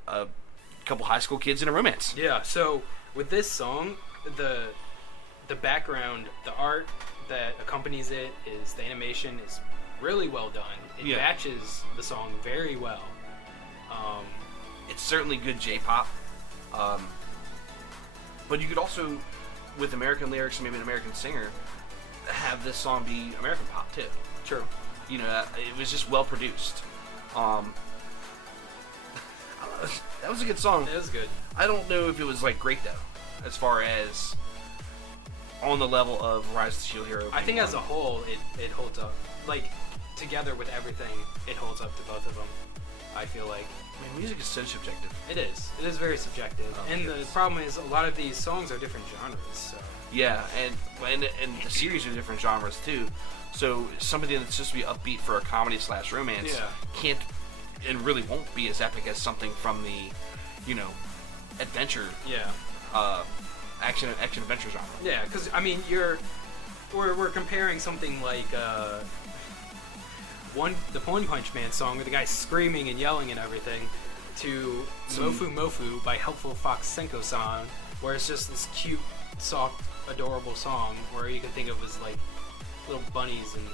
a couple high school kids in a romance. Yeah. So with this song, the background, the art that accompanies it, is the animation is really well done. It matches the song very well. It's certainly good J-pop. But you could also, with American lyrics and maybe an American singer, have this song be American pop too. True. You know, it was just well produced. That was a good song. It was good. I don't know if it was like great though, as far as on the level of Rise of the Shield Hero. I think as a whole, it holds up. Like, together with everything, it holds up to both of them. I feel like. I mean, music is so subjective. It is. It is very subjective. And the problem is, a lot of these songs are different genres. So. Yeah, and the series are different genres too. So something that's supposed to be upbeat for a comedy / romance can't and really won't be as epic as something from the, adventure. Action adventure genre. Yeah, because I mean, we're comparing something like the One Punch Man song where the guy's screaming and yelling and everything, to Mofu Mofu by Helpful Fox Senko-san, where it's just this cute, soft, adorable song where you can think of as like little bunnies and.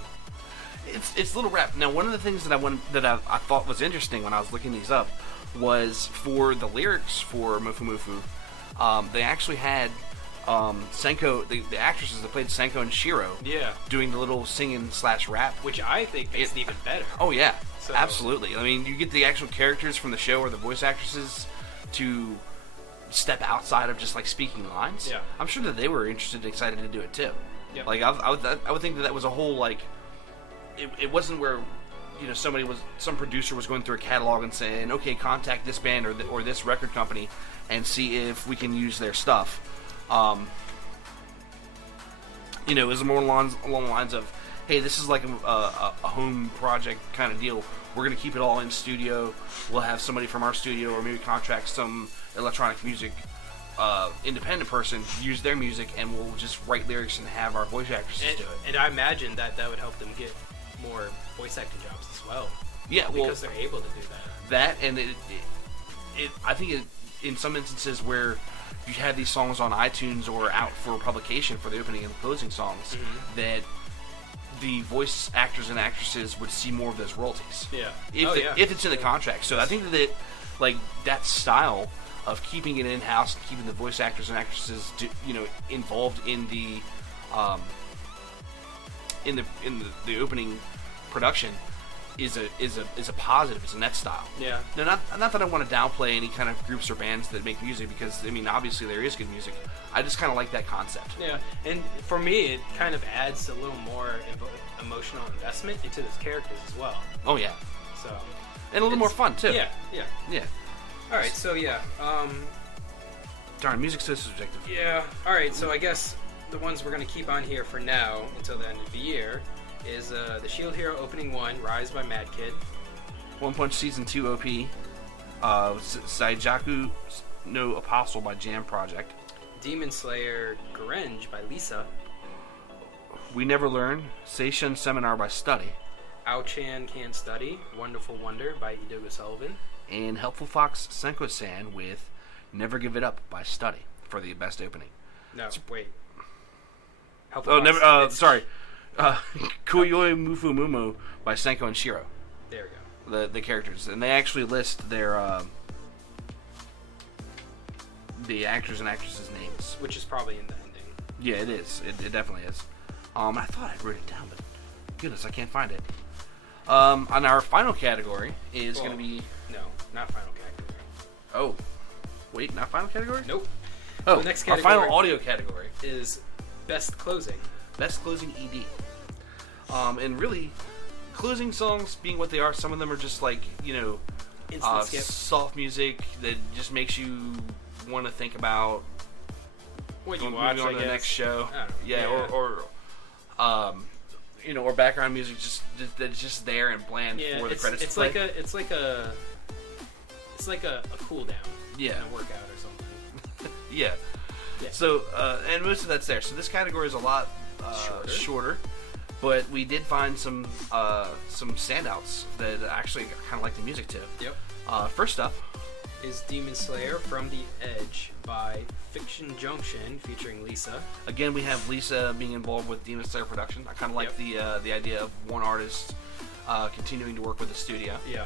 It's little rap. Now, one of the things that I thought was interesting when I was looking these up was for the lyrics for Mofu Mofu. They actually had Senko, the actresses that played Senko and Shiro, doing the little singing / rap, which I think makes it even better. Oh yeah, so. Absolutely. I mean, you get the actual characters from the show or the voice actresses to step outside of just like speaking lines. Yeah, I'm sure that they were interested and excited to do it too. Yep. Like I would think that was a whole like. It wasn't where, some producer was going through a catalog and saying, okay, contact this band or this record company and see if we can use their stuff. It was more along the lines of, hey, this is like a home project kind of deal. We're going to keep it all in studio. We'll have somebody from our studio or maybe contract some electronic music independent person use their music, and we'll just write lyrics and have our voice actresses do it. And I imagine that would help them get more voice acting jobs as well. Yeah, because they're able to do that. That, and I think in some instances where you have these songs on iTunes or out for publication for the opening and closing songs, that the voice actors and actresses would see more of those royalties. Yeah. If it's in the contract. So I think that that style of keeping it in house and keeping the voice actors and actresses involved in the opening production is a positive. It's a net style. Yeah. No, not that I want to downplay any kind of groups or bands that make music, because I mean obviously there is good music. I just kind of like that concept. Yeah, and for me it kind of adds a little more emotional investment into those characters as well. Oh yeah. So. And a little more fun too. Yeah. Yeah. All right. So yeah. Darn, music's so subjective. Yeah. All right. So I guess the ones we're gonna keep on here for now until the end of the year is the Shield Hero Opening 1, Rise by Mad Kid. One Punch Season 2 OP. Saijaku no Apostle by Jam Project. Demon Slayer Grenge by Lisa. We Never Learn, Seishun Seminar by Study. Ao-chan Can't Study, Wonderful Wonder by Edoga Sullivan. And Helpful Fox Senko-san with Never Give It Up by Study for the best opening. No, wait. Helpful Oh, Fox, never. Sorry. Kuyoi Mufu Mumu by Senko and Shiro. There we go. The characters, and they actually list their the actors and actresses' names, Which is probably in the ending. Yeah, it is. It definitely is. I thought I wrote it down, but goodness, I can't find it. On our final category is going to be... No, not final category. Oh. Wait, not final category? Nope. Oh, the next our category final audio category is Best Closing. Best Closing ED. And really, closing songs being what they are, some of them are just like, Instant skip. soft music that just makes you want to think about What you moving watch, on to the next show. Or background music that's just there and bland for the credits. It's to like play. it's like a cool down. Yeah. In a workout or something. Yeah. So and most of that's there. So this category is a lot shorter, but we did find some standouts that actually kind of like the music too. Yep. First up is Demon Slayer From the Edge by Fiction Junction featuring Lisa. Again, we have Lisa being involved with Demon Slayer production. I kind of like the idea of one artist continuing to work with the studio. Yeah.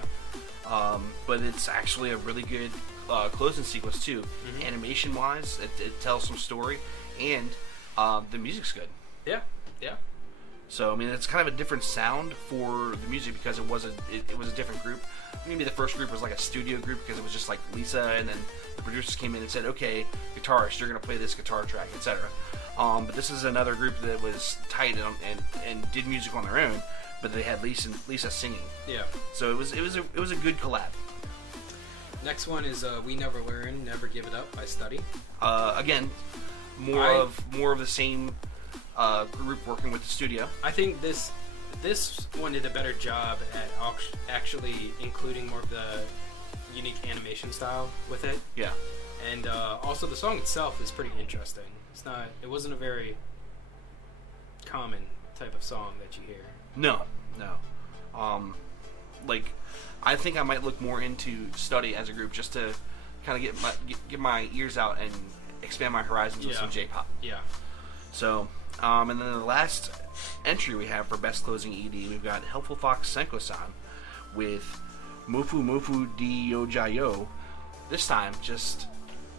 But it's actually a really good closing sequence too. Mm-hmm. Animation wise, it tells some story, and the music's good. Yeah. Yeah. So I mean, it's kind of a different sound for the music because it was a different group. Maybe the first group was like a studio group because it was just like Lisa, and then the producers came in and said, "Okay, guitarist, you're gonna play this guitar track, etc." But this is another group that was tight and did music on their own, but they had Lisa singing. Yeah. So it was a good collab. Next one is We Never Learn, Never Give It Up by Study. Again, more of the same group working with the studio. I think this one did a better job at actually including more of the unique animation style with it. Yeah. And also the song itself is pretty interesting. It wasn't a very common type of song that you hear. No. I think I might look more into Study as a group just to kind of get my ears out and expand my horizons with some J-pop. Yeah. So, and then the last entry we have for Best Closing ED, we've got Helpful Fox Senko-san with Mufu Mufu Di Yojayo. This time, just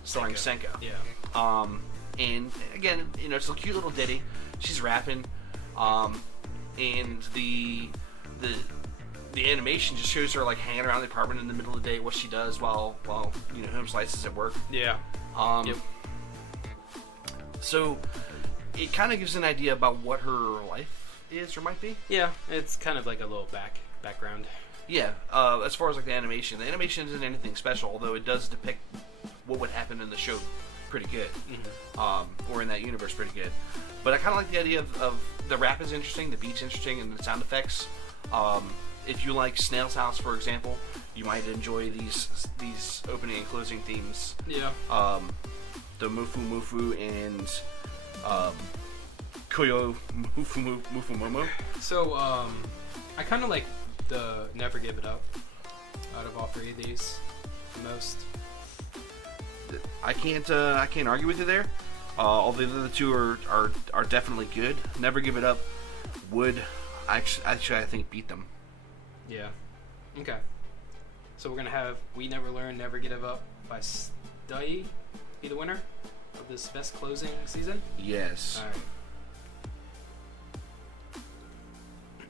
starring Senko. Yeah. And again, it's a cute little ditty. She's rapping, and the animation just shows her like hanging around the apartment in the middle of the day, what she does while home slices at work. Yeah. Yep. So it kind of gives an idea about what her life is or might be. Yeah, it's kind of like a little background. Yeah. As far as like the animation isn't anything special, although it does depict what would happen in the show pretty good, or in that universe pretty good. But I kind of like the idea of the rap is interesting, the beat's interesting, and the sound effects. If you like Snail's House, for example, you might enjoy these opening and closing themes. Yeah. The Mufu Mufu and Koyo Mufu Momo. So I kind of like the Never Give It Up out of all three of these the most. I can't argue with you there. Although the other two are definitely good. Never Give It Up would actually I think beat them. Yeah. Okay. So we're gonna have We Never Learn, Never Give Up by Study be the winner of this best closing season. Yes. All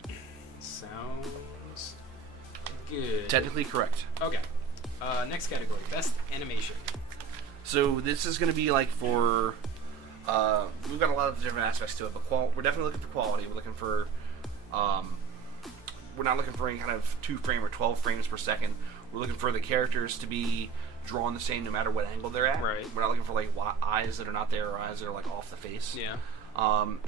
right. Sounds good. Technically correct. Okay. Next category, best animation. So this is going to be like for, we've got a lot of different aspects to it, but we're definitely looking for quality. We're looking for, we're not looking for any kind of 2 frame or 12 frames per second. We're looking for the characters to be drawn the same no matter what angle they're at. Right. We're not looking for like eyes that are not there or eyes that are like off the face. Yeah.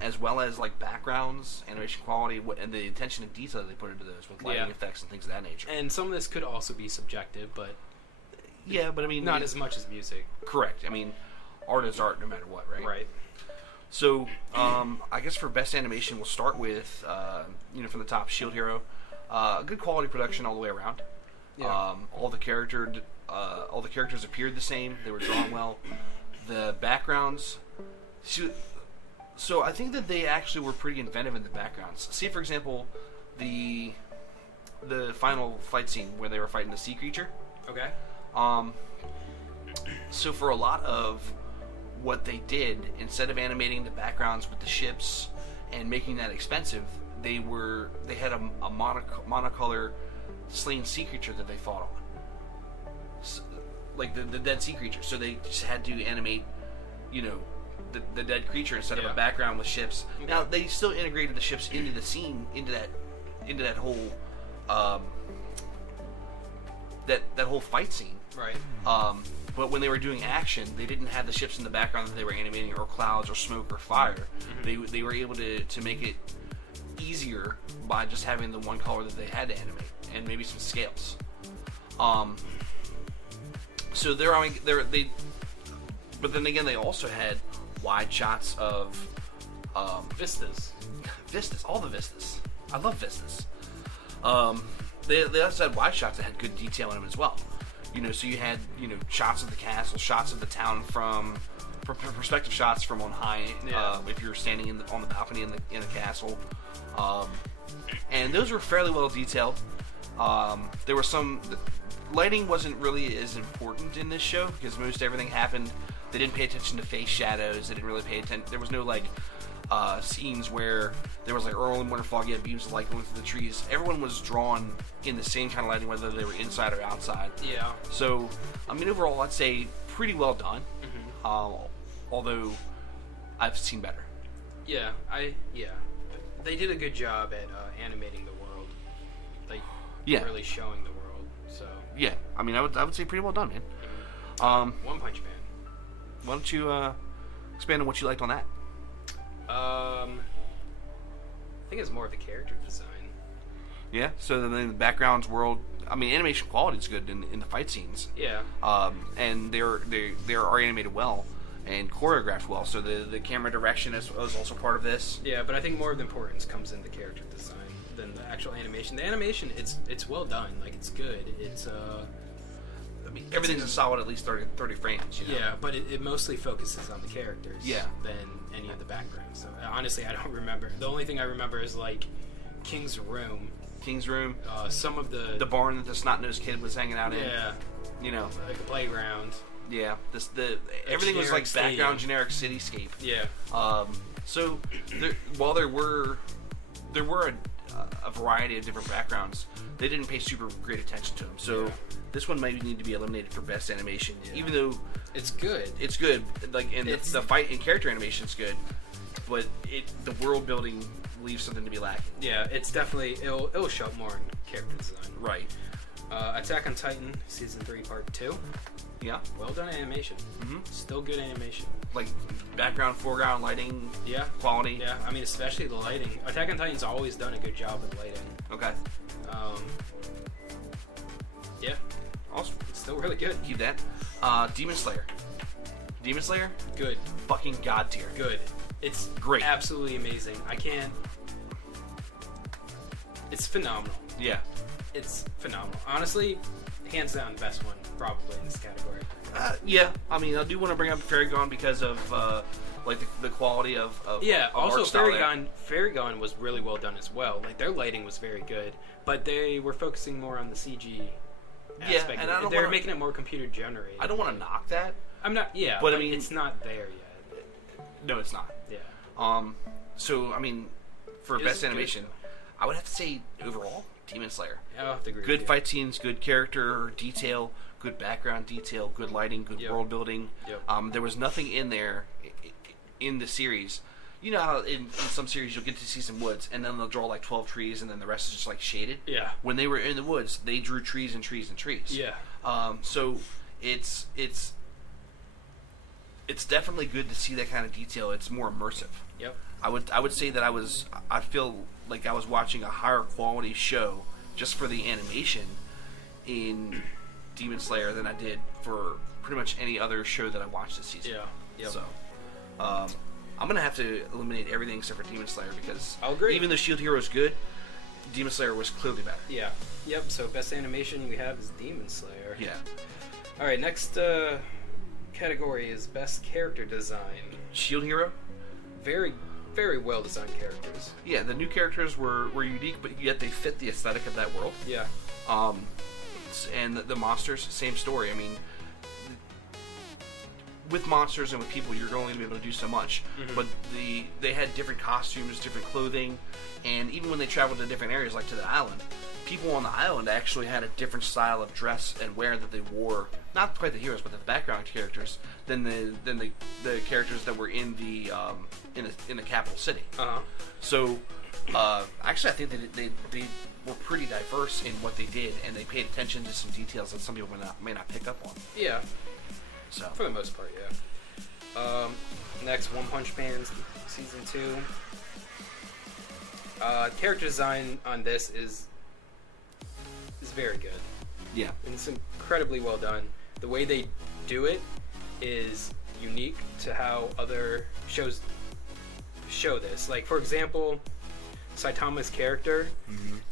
As well as like backgrounds, animation quality, and the attention to detail they put into those with lighting effects and things of that nature. And some of this could also be subjective, but yeah, but I mean, not as much as music. Correct. I mean, art is art no matter what, right? Right. So, I guess for best animation, we'll start with from the top, Shield Hero. Good quality production all the way around. Yeah. All the characters appeared the same. They were drawn well. The backgrounds. So I think that they actually were pretty inventive in the backgrounds. See, for example, the final fight scene where they were fighting the sea creature. Okay. So for a lot of what they did, instead of animating the backgrounds with the ships and making that expensive, they had a monocolor slain sea creature that they fought on, like the dead sea creature. So they just had to animate, the dead creature instead of a background with ships. Okay. Now they still integrated the ships into the scene, into that whole that whole fight scene. Right. But when they were doing action, they didn't have the ships in the background that they were animating, or clouds, or smoke, or fire. Mm-hmm. They were able to make it easier by just having the one color that they had to animate, and maybe some scales. So but then again, they also had wide shots of vistas, all the vistas. I love vistas. They also had wide shots that had good detail in them as well. So you had shots of the castle, shots of the town from perspective shots from on high. If you're standing on the balcony in the castle, and those were fairly well detailed. There were some lighting wasn't really as important in this show because most everything happened. They didn't pay attention to face shadows. They didn't really pay attention. There was no scenes where there was early morning fog, you had beams of light going through the trees. Everyone was drawn in the same kind of lighting, whether they were inside or outside. Yeah. So, overall, I'd say pretty well done. Mm-hmm. Although I've seen better. Yeah, they did a good job at animating the world, really showing the world. So. Yeah, I would say pretty well done, man. Mm-hmm. One Punch Man. Why don't you expand on what you liked on that? I think it's more of the character design. Yeah, so then the backgrounds, world, animation quality is good in the fight scenes. Yeah. And they are animated well and choreographed well. So the camera direction is also part of this. Yeah, but I think more of the importance comes in the character design than the actual animation. The animation, it's well done. It's good. It's everything's a solid at least 30 frames. Yeah, but it mostly focuses on the characters. Than any of the backgrounds. So honestly, I don't remember. The only thing I remember is King's Room. Some of the barn that the snot-nosed kid was hanging out in. Yeah. The playground. Yeah. Everything was background generic cityscape. Yeah. So while there were a variety of different backgrounds, they didn't pay super great attention to them. So this one might need to be eliminated for best animation, even though it's good. It's good. The fight and character animation is good, but the world building leaves something to be lacking. Yeah, it's definitely it'll show up more in character design. Right. Attack on Titan season 3 part 2. Yeah. Well done animation. Mm-hmm. Still good animation. Background, foreground, lighting. Yeah. Quality. Yeah. Especially the lighting. Attack on Titan's always done a good job with lighting. Okay. Yeah. Awesome. It's still really good. Keep that. Demon Slayer. Good. Fucking god tier. Good. It's great. Absolutely amazing. It's phenomenal. Yeah. It's phenomenal. Honestly, hands down, the best one probably in this category. Yeah. I do want to bring up Fairy Gone because of the quality of also Fairy Gone was really well done as well. Their lighting was very good, but they were focusing more on the CG aspect. Yeah, and they're making it more computer generated. I don't want to knock that. I'm not. Yeah, but it's not there yet. No, it's not. Yeah. So for best animation, I would have to say overall Demon Slayer. I'll have to agree. Good fight scenes, good character detail, good background detail, good lighting, good world building. Yep. There was nothing in there in the series. You know how in some series you'll get to see some woods and then they'll draw 12 trees and then the rest is just shaded? Yeah. When they were in the woods, they drew trees and trees and trees. Yeah. So it's definitely good to see that kind of detail. It's more immersive. Yep. I would say that I feel like I was watching a higher quality show just for the animation in Demon Slayer than I did for pretty much any other show that I watched this season. Yeah. Yep. So, I'm gonna have to eliminate everything except for Demon Slayer because I'll agree. Even though Shield Hero is good, Demon Slayer was clearly better. Yeah. Yep. So best animation we have is Demon Slayer. Yeah. All right. Next category is best character design. Shield Hero. Very, very well designed characters. Yeah, the new characters were unique, but yet they fit the aesthetic of that world. Yeah. And the monsters, same story. I mean, with monsters and with people, you're only going to be able to do so much. Mm-hmm. But they had different costumes, different clothing, and even when they traveled to different areas, like to the island, people on the island actually had a different style of dress and wear that they wore. Not quite the heroes, but the background characters than the characters that were in the capital city. Uh-huh. So, actually, I think they were pretty diverse in what they did, and they paid attention to some details that some people may not pick up on. Yeah. So for the most part, yeah. Next, One Punch Man season 2. Character design on this is very good. Yeah, and it's incredibly well done. The way they do it is unique to how other shows show this. Like, for example, Saitama's character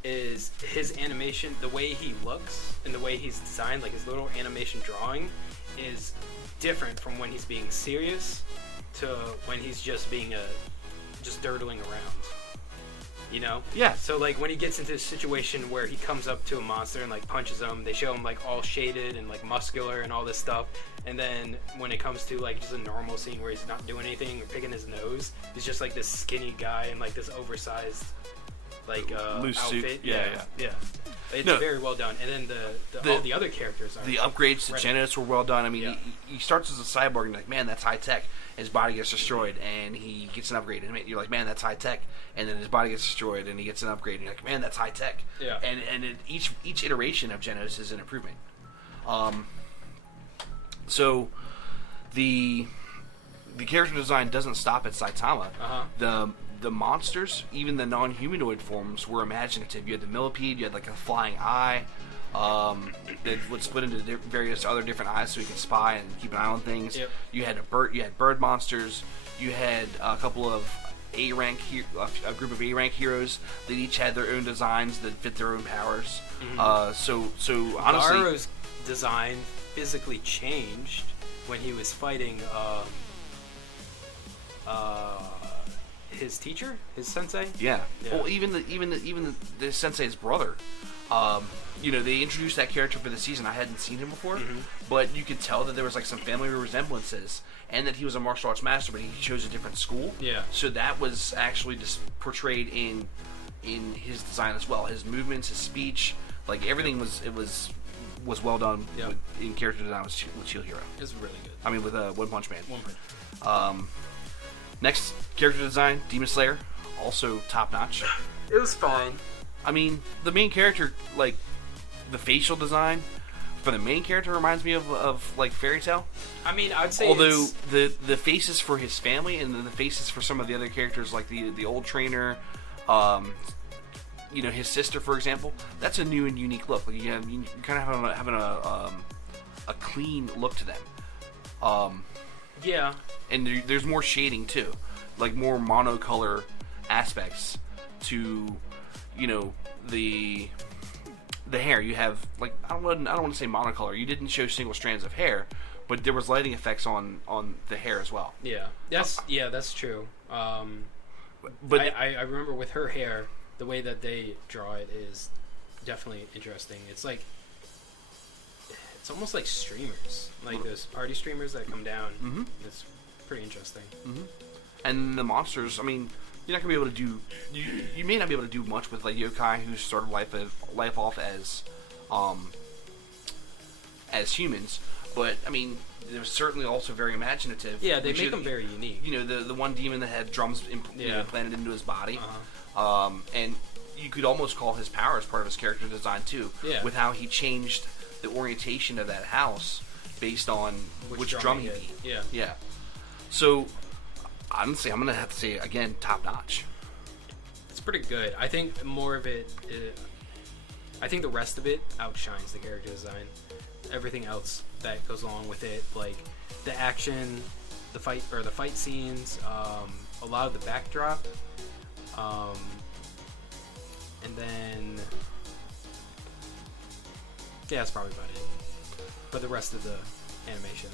is his animation, the way he looks and the way he's designed, like his little animation drawing, is different from when he's being serious to when he's just being just dirtling around. You know? Yeah. So like when he gets into a situation where he comes up to a monster and like punches him, they show him like all shaded and like muscular and all this stuff. And then when it comes to like just a normal scene where he's not doing anything or picking his nose, he's just like this skinny guy in like this oversized like loose outfit. suit. Yeah. It's very well done. And then all the other characters are the upgrades to Genos were well done. I mean, he starts as a cyborg and you're like, man, that's high tech. His body gets destroyed and he gets an upgrade, and you're like, man, that's high tech. And then his body gets destroyed and he gets an upgrade, and you're like, man, that's high tech. Yeah. And each iteration of Genos is an improvement. So the character design doesn't stop at Saitama. Uh-huh. The monsters, even the non-humanoid forms, were imaginative. You had the millipede, you had like a flying eye that would split into various other different eyes so you could spy and keep an eye on things. Yep. You had bird monsters. You had a couple of a group of A-rank heroes that each had their own designs that fit their own powers. Mm-hmm. So honestly, Garo's design physically changed when he was fighting his teacher, his sensei. Yeah. Well, even the sensei's brother. They introduced that character for the season. I hadn't seen him before, but you could tell that there was like some family resemblances, and that he was a martial arts master, but he chose a different school. Yeah. So that was actually just portrayed in his design as well. His movements, his speech, like everything was well done in character design with Shield Hero. It was really good. I mean, with One Punch Man. One Punch. Next, character design, Demon Slayer, also top notch. It was fine. I mean, the main character, like the facial design for the main character reminds me of like Fairy Tail. I mean, I'd say although the faces for his family and then the faces for some of the other characters, like the old trainer, his sister, for example, that's a new and unique look. Like, you kind of having a clean look to them. Yeah. And there's more shading too, like more monocolor aspects to, the hair. You have like I don't want to say monocolor. You didn't show single strands of hair, but there was lighting effects on the hair as well. Yeah, that's true. But I remember with her hair, the way that they draw it is definitely interesting. It's almost like streamers, like those party streamers that come down. Mm-hmm. It's pretty interesting. Mm-hmm. And the monsters, I mean, you're not gonna be able to do. You may not be able to do much with like yokai who started life off as humans, but I mean, they're certainly also very imaginative. Yeah, they make them very unique. The one demon that had drums implanted into his body, uh-huh. And you could almost call his powers part of his character design too. Yeah. With how he changed the orientation of that house based on which drum he beat. Yeah. Yeah. So, honestly, I'm going to have to say, again, top-notch. It's pretty good. I think more of it... I think the rest of it outshines the character design. Everything else that goes along with it, like the action, the fight scenes, a lot of the backdrop, and then yeah, that's probably about it. But the rest of the animation.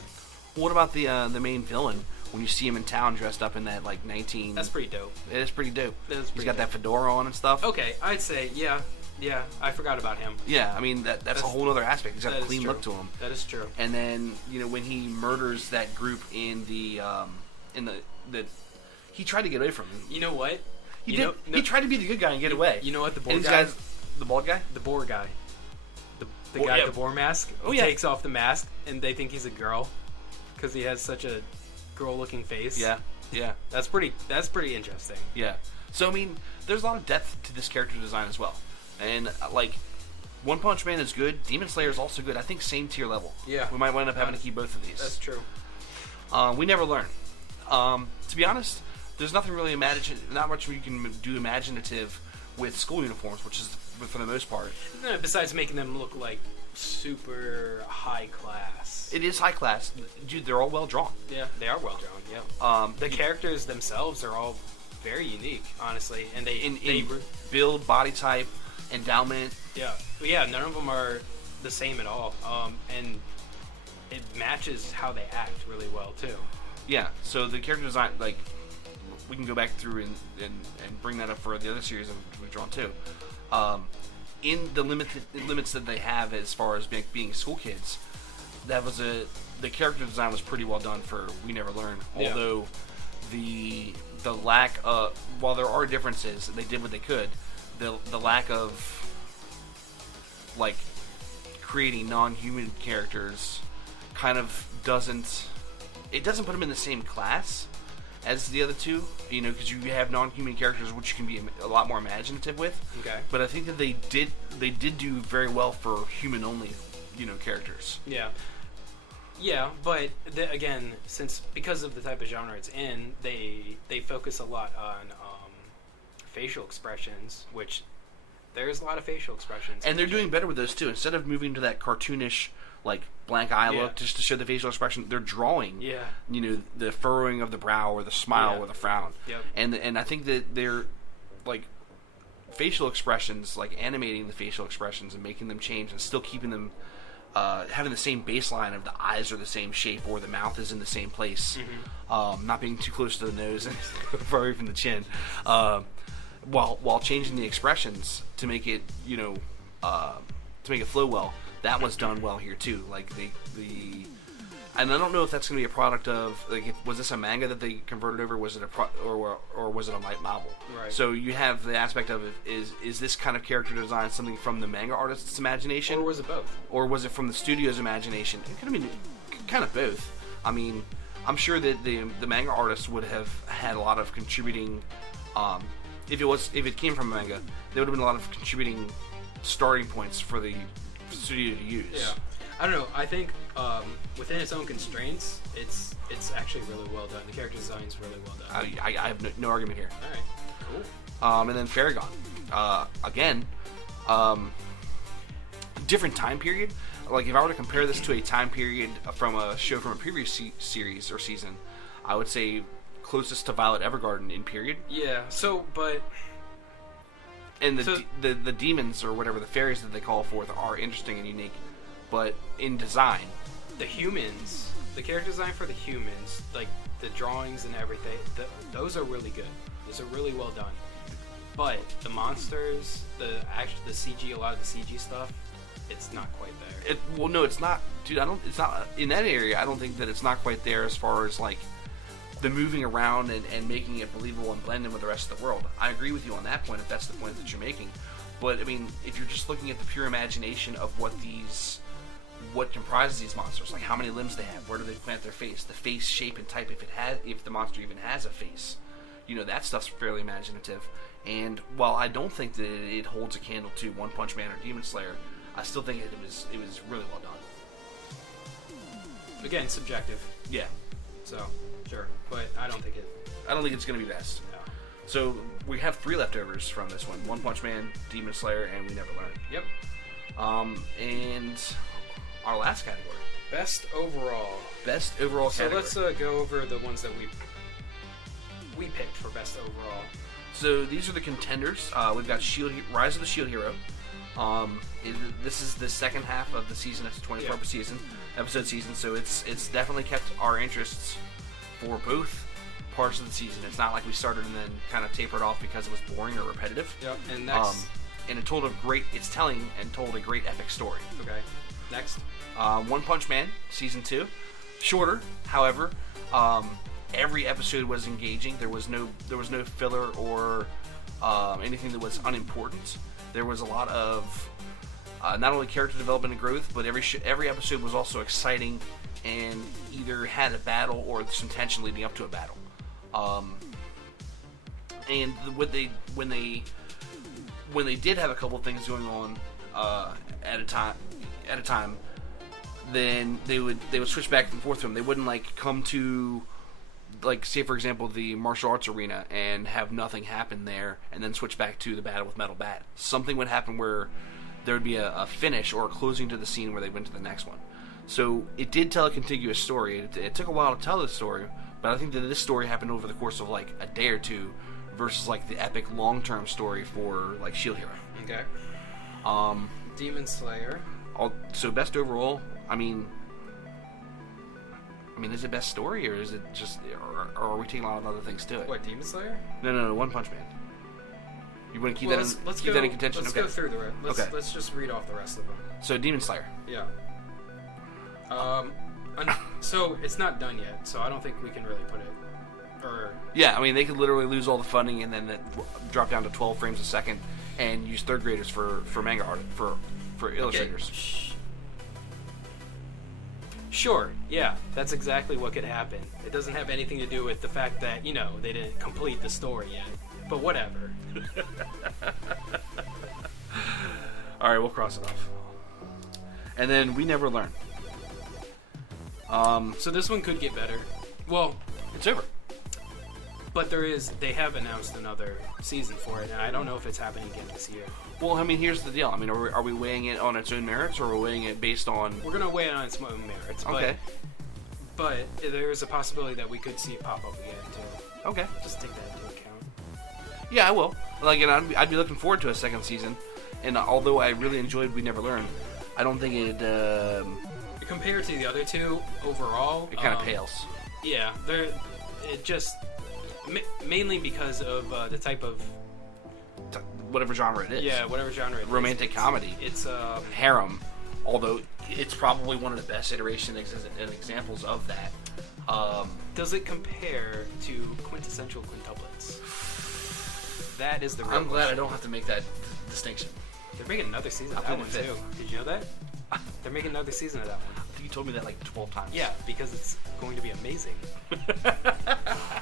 What about the main villain? When you see him in town dressed up in that like 19... That's pretty dope. It is pretty dope. He's got that fedora on and stuff. Okay, I'd say yeah, I forgot about him. Yeah, I mean that's a whole other aspect. He's got a clean look to him. That is true. And then when he murders that group in the he tried to get away from him. You know what? He did. He tried to be the good guy and get away. You know what? The boar and guy, the bald guy, the boar guy, the guy with the boar mask. Oh yeah. Takes off the mask and they think he's a girl because he has such a girl-looking face. Yeah. Yeah. That's pretty interesting. Yeah. So I mean, there's a lot of depth to this character design as well. And like, One Punch Man is good. Demon Slayer is also good. I think same tier level. Yeah. We might wind up having to keep both of these. That's true. We never learn. To be honest, there's nothing really not much you can do imaginative with school uniforms, which is for the most part. No, besides making them look like super high class. It is high class, dude. They're all well drawn. Yeah, they are well drawn. Yeah. The characters themselves are all very unique, honestly, and they build, body type, endowment. Yeah. None of them are the same at all. And it matches how they act really well too. Yeah. So the character design, like, we can go back through and bring that up for the other series that we've drawn too. In the limits that they have as far as being school kids, the character design was pretty well done for We Never Learn. Although the lack of, while there are differences, they did what they could. The lack of like creating non-human characters kind of doesn't put them in the same class as the other two, because you have non-human characters which you can be a lot more imaginative with. Okay. But I think that they did do very well for human-only, characters. Yeah. Yeah, but again, because of the type of genre it's in, they focus a lot on facial expressions, which there's a lot of facial expressions. And they're doing better with those too. Instead of moving to that cartoonish, like, blank eye look just to show the facial expression, they're drawing, the furrowing of the brow or the smile or the frown. Yep. And I think that they're, like, facial expressions, like animating the facial expressions and making them change and still keeping them, having the same baseline of the eyes are the same shape or the mouth is in the same place, not being too close to the nose and far away from the chin, while changing the expressions to make it, to make it flow well. That was done well here too. Like and I don't know if that's going to be a product of, like, was this a manga that they converted over? Was it or was it a light novel? Right. So you have the aspect of it is this kind of character design something from the manga artist's imagination, or was it both? Or was it from the studio's imagination? It could have been kind of both. I mean, I'm sure that the manga artist would have had a lot of contributing. If it came from a manga, there would have been a lot of contributing starting points for the studio to use. Yeah, I don't know. I think within its own constraints, it's actually really well done. The character design is really well done. I have no argument here. All right, cool. And then Faragon, again, different time period. Like, if I were to compare this to a time period from a show from a previous series or season, I would say closest to Violet Evergarden in period. Yeah. So, but. And the demons, or whatever, the fairies that they call forth, are interesting and unique. But in design, the character design for the humans, like the drawings and everything, those are really good. Those are really well done. But the monsters, the CG, a lot of the CG stuff, it's not quite there. No, it's not, dude. It's not in that area. I don't think that it's not quite there as far as, like, the moving around and making it believable and blend in with the rest of the world. I agree with you on that point, if that's the point that you're making. But, I mean, if you're just looking at the pure imagination of what comprises these monsters, like how many limbs they have, where do they plant their face, the face shape and type, if the monster even has a face, that stuff's fairly imaginative. And while I don't think that it holds a candle to One Punch Man or Demon Slayer, I still think it was really well done. again, subjective. Yeah. So, sure. But I don't think it's going to be best. No. So we have 3 leftovers from this one: One Punch Man, Demon Slayer, and We Never Learn. Yep. And our last category. Best overall. Best overall category. So let's go over the ones that we picked for best overall. So these are the contenders. We've got Rise of the Shield Hero. This is the second half of the season. It's a 24 episode season, so it's definitely kept our interests for both parts of the season. It's not like we started and then kind of tapered off because it was boring or repetitive. Yep. And next, and it's telling and told a great epic story. Okay. Next, One Punch Man season 2, shorter. However, every episode was engaging. There was no filler or anything that was unimportant. There was a lot of not only character development and growth, but every episode was also exciting and either had a battle or some tension leading up to a battle. And when they did have a couple of things going on at a time, then they would switch back and forth to them. They wouldn't like come to, like, say for example, the martial arts arena and have nothing happen there, and then switch back to the battle with Metal Bat. Something would happen where there would be a finish or a closing to the scene where they went to the next one. So it did tell a contiguous story. It took a while to tell the story, but I think that this story happened over the course of like a day or two, versus like the epic long-term story for like Shield Hero. Okay. Demon Slayer. So best overall. I mean, is it best story, or is it just, or are we taking a lot of other things to it? What, Demon Slayer? No, One Punch Man. You want to keep that in contention? Let's okay. go through the rest. Let's just read off the rest of them. So Demon Slayer. Yeah. So it's not done yet, so I don't think we can really put it. Yeah, I mean, they could literally lose all the funding and then drop down to 12 frames a second and use third graders for manga art for illustrators. Okay. Sure, yeah, that's exactly what could happen. It doesn't have anything to do with the fact that, they didn't complete the story yet. But whatever. Alright, we'll cross it off. And then We Never Learn. So this one could get better. Well, it's over. But they have announced another season for it, and I don't know if it's happening again this year. Well, I mean, here's the deal. I mean, are we weighing it on its own merits, or are we weighing it based on... We're going to weigh it on its own merits. Okay. But there is a possibility that we could see it pop up again, too. Okay. Just take that into account. Yeah, I will. I'd be looking forward to a second season, and although I really enjoyed We Never Learn, I don't think it... Compared to the other two, overall... It kind of pales. Yeah, it just... Mainly because of the type of... Whatever genre it is. Yeah, whatever genre it is. Romantic comedy. It's harem, although it's probably one of the best iterations and examples of that. Does it compare to quintessential quintuplets? That is the real I'm glad question. I don't have to make that distinction. They're making another season of that one, too. Did you know that? They're making another season of that one. I think you told me that like 12 times. Yeah, because it's going to be amazing.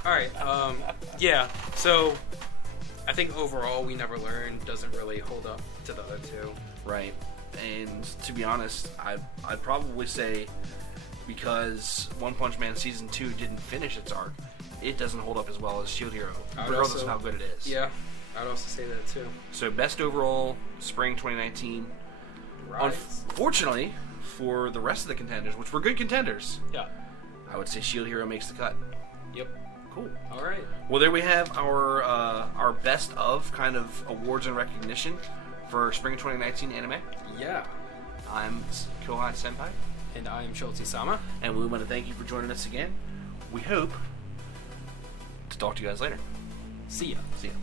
Alright, yeah, so I think overall We Never Learn doesn't really hold up to the other two. Right. And to be honest, I'd probably say because One Punch Man Season 2 didn't finish its arc, it doesn't hold up as well as Shield Hero, regardless of how good it is. Yeah, I'd also say that too. So best overall, Spring 2019. Right. Unfortunately, for the rest of the contenders, which were good contenders, yeah, I would say Shield Hero makes the cut. Yep. Cool. All right. Well, there we have our best of kind of awards and recognition for Spring 2019 anime. Yeah. I'm Kouhai-Sensei. And I am Schultzie-Sama. And we want to thank you for joining us again. We hope to talk to you guys later. See ya. See ya.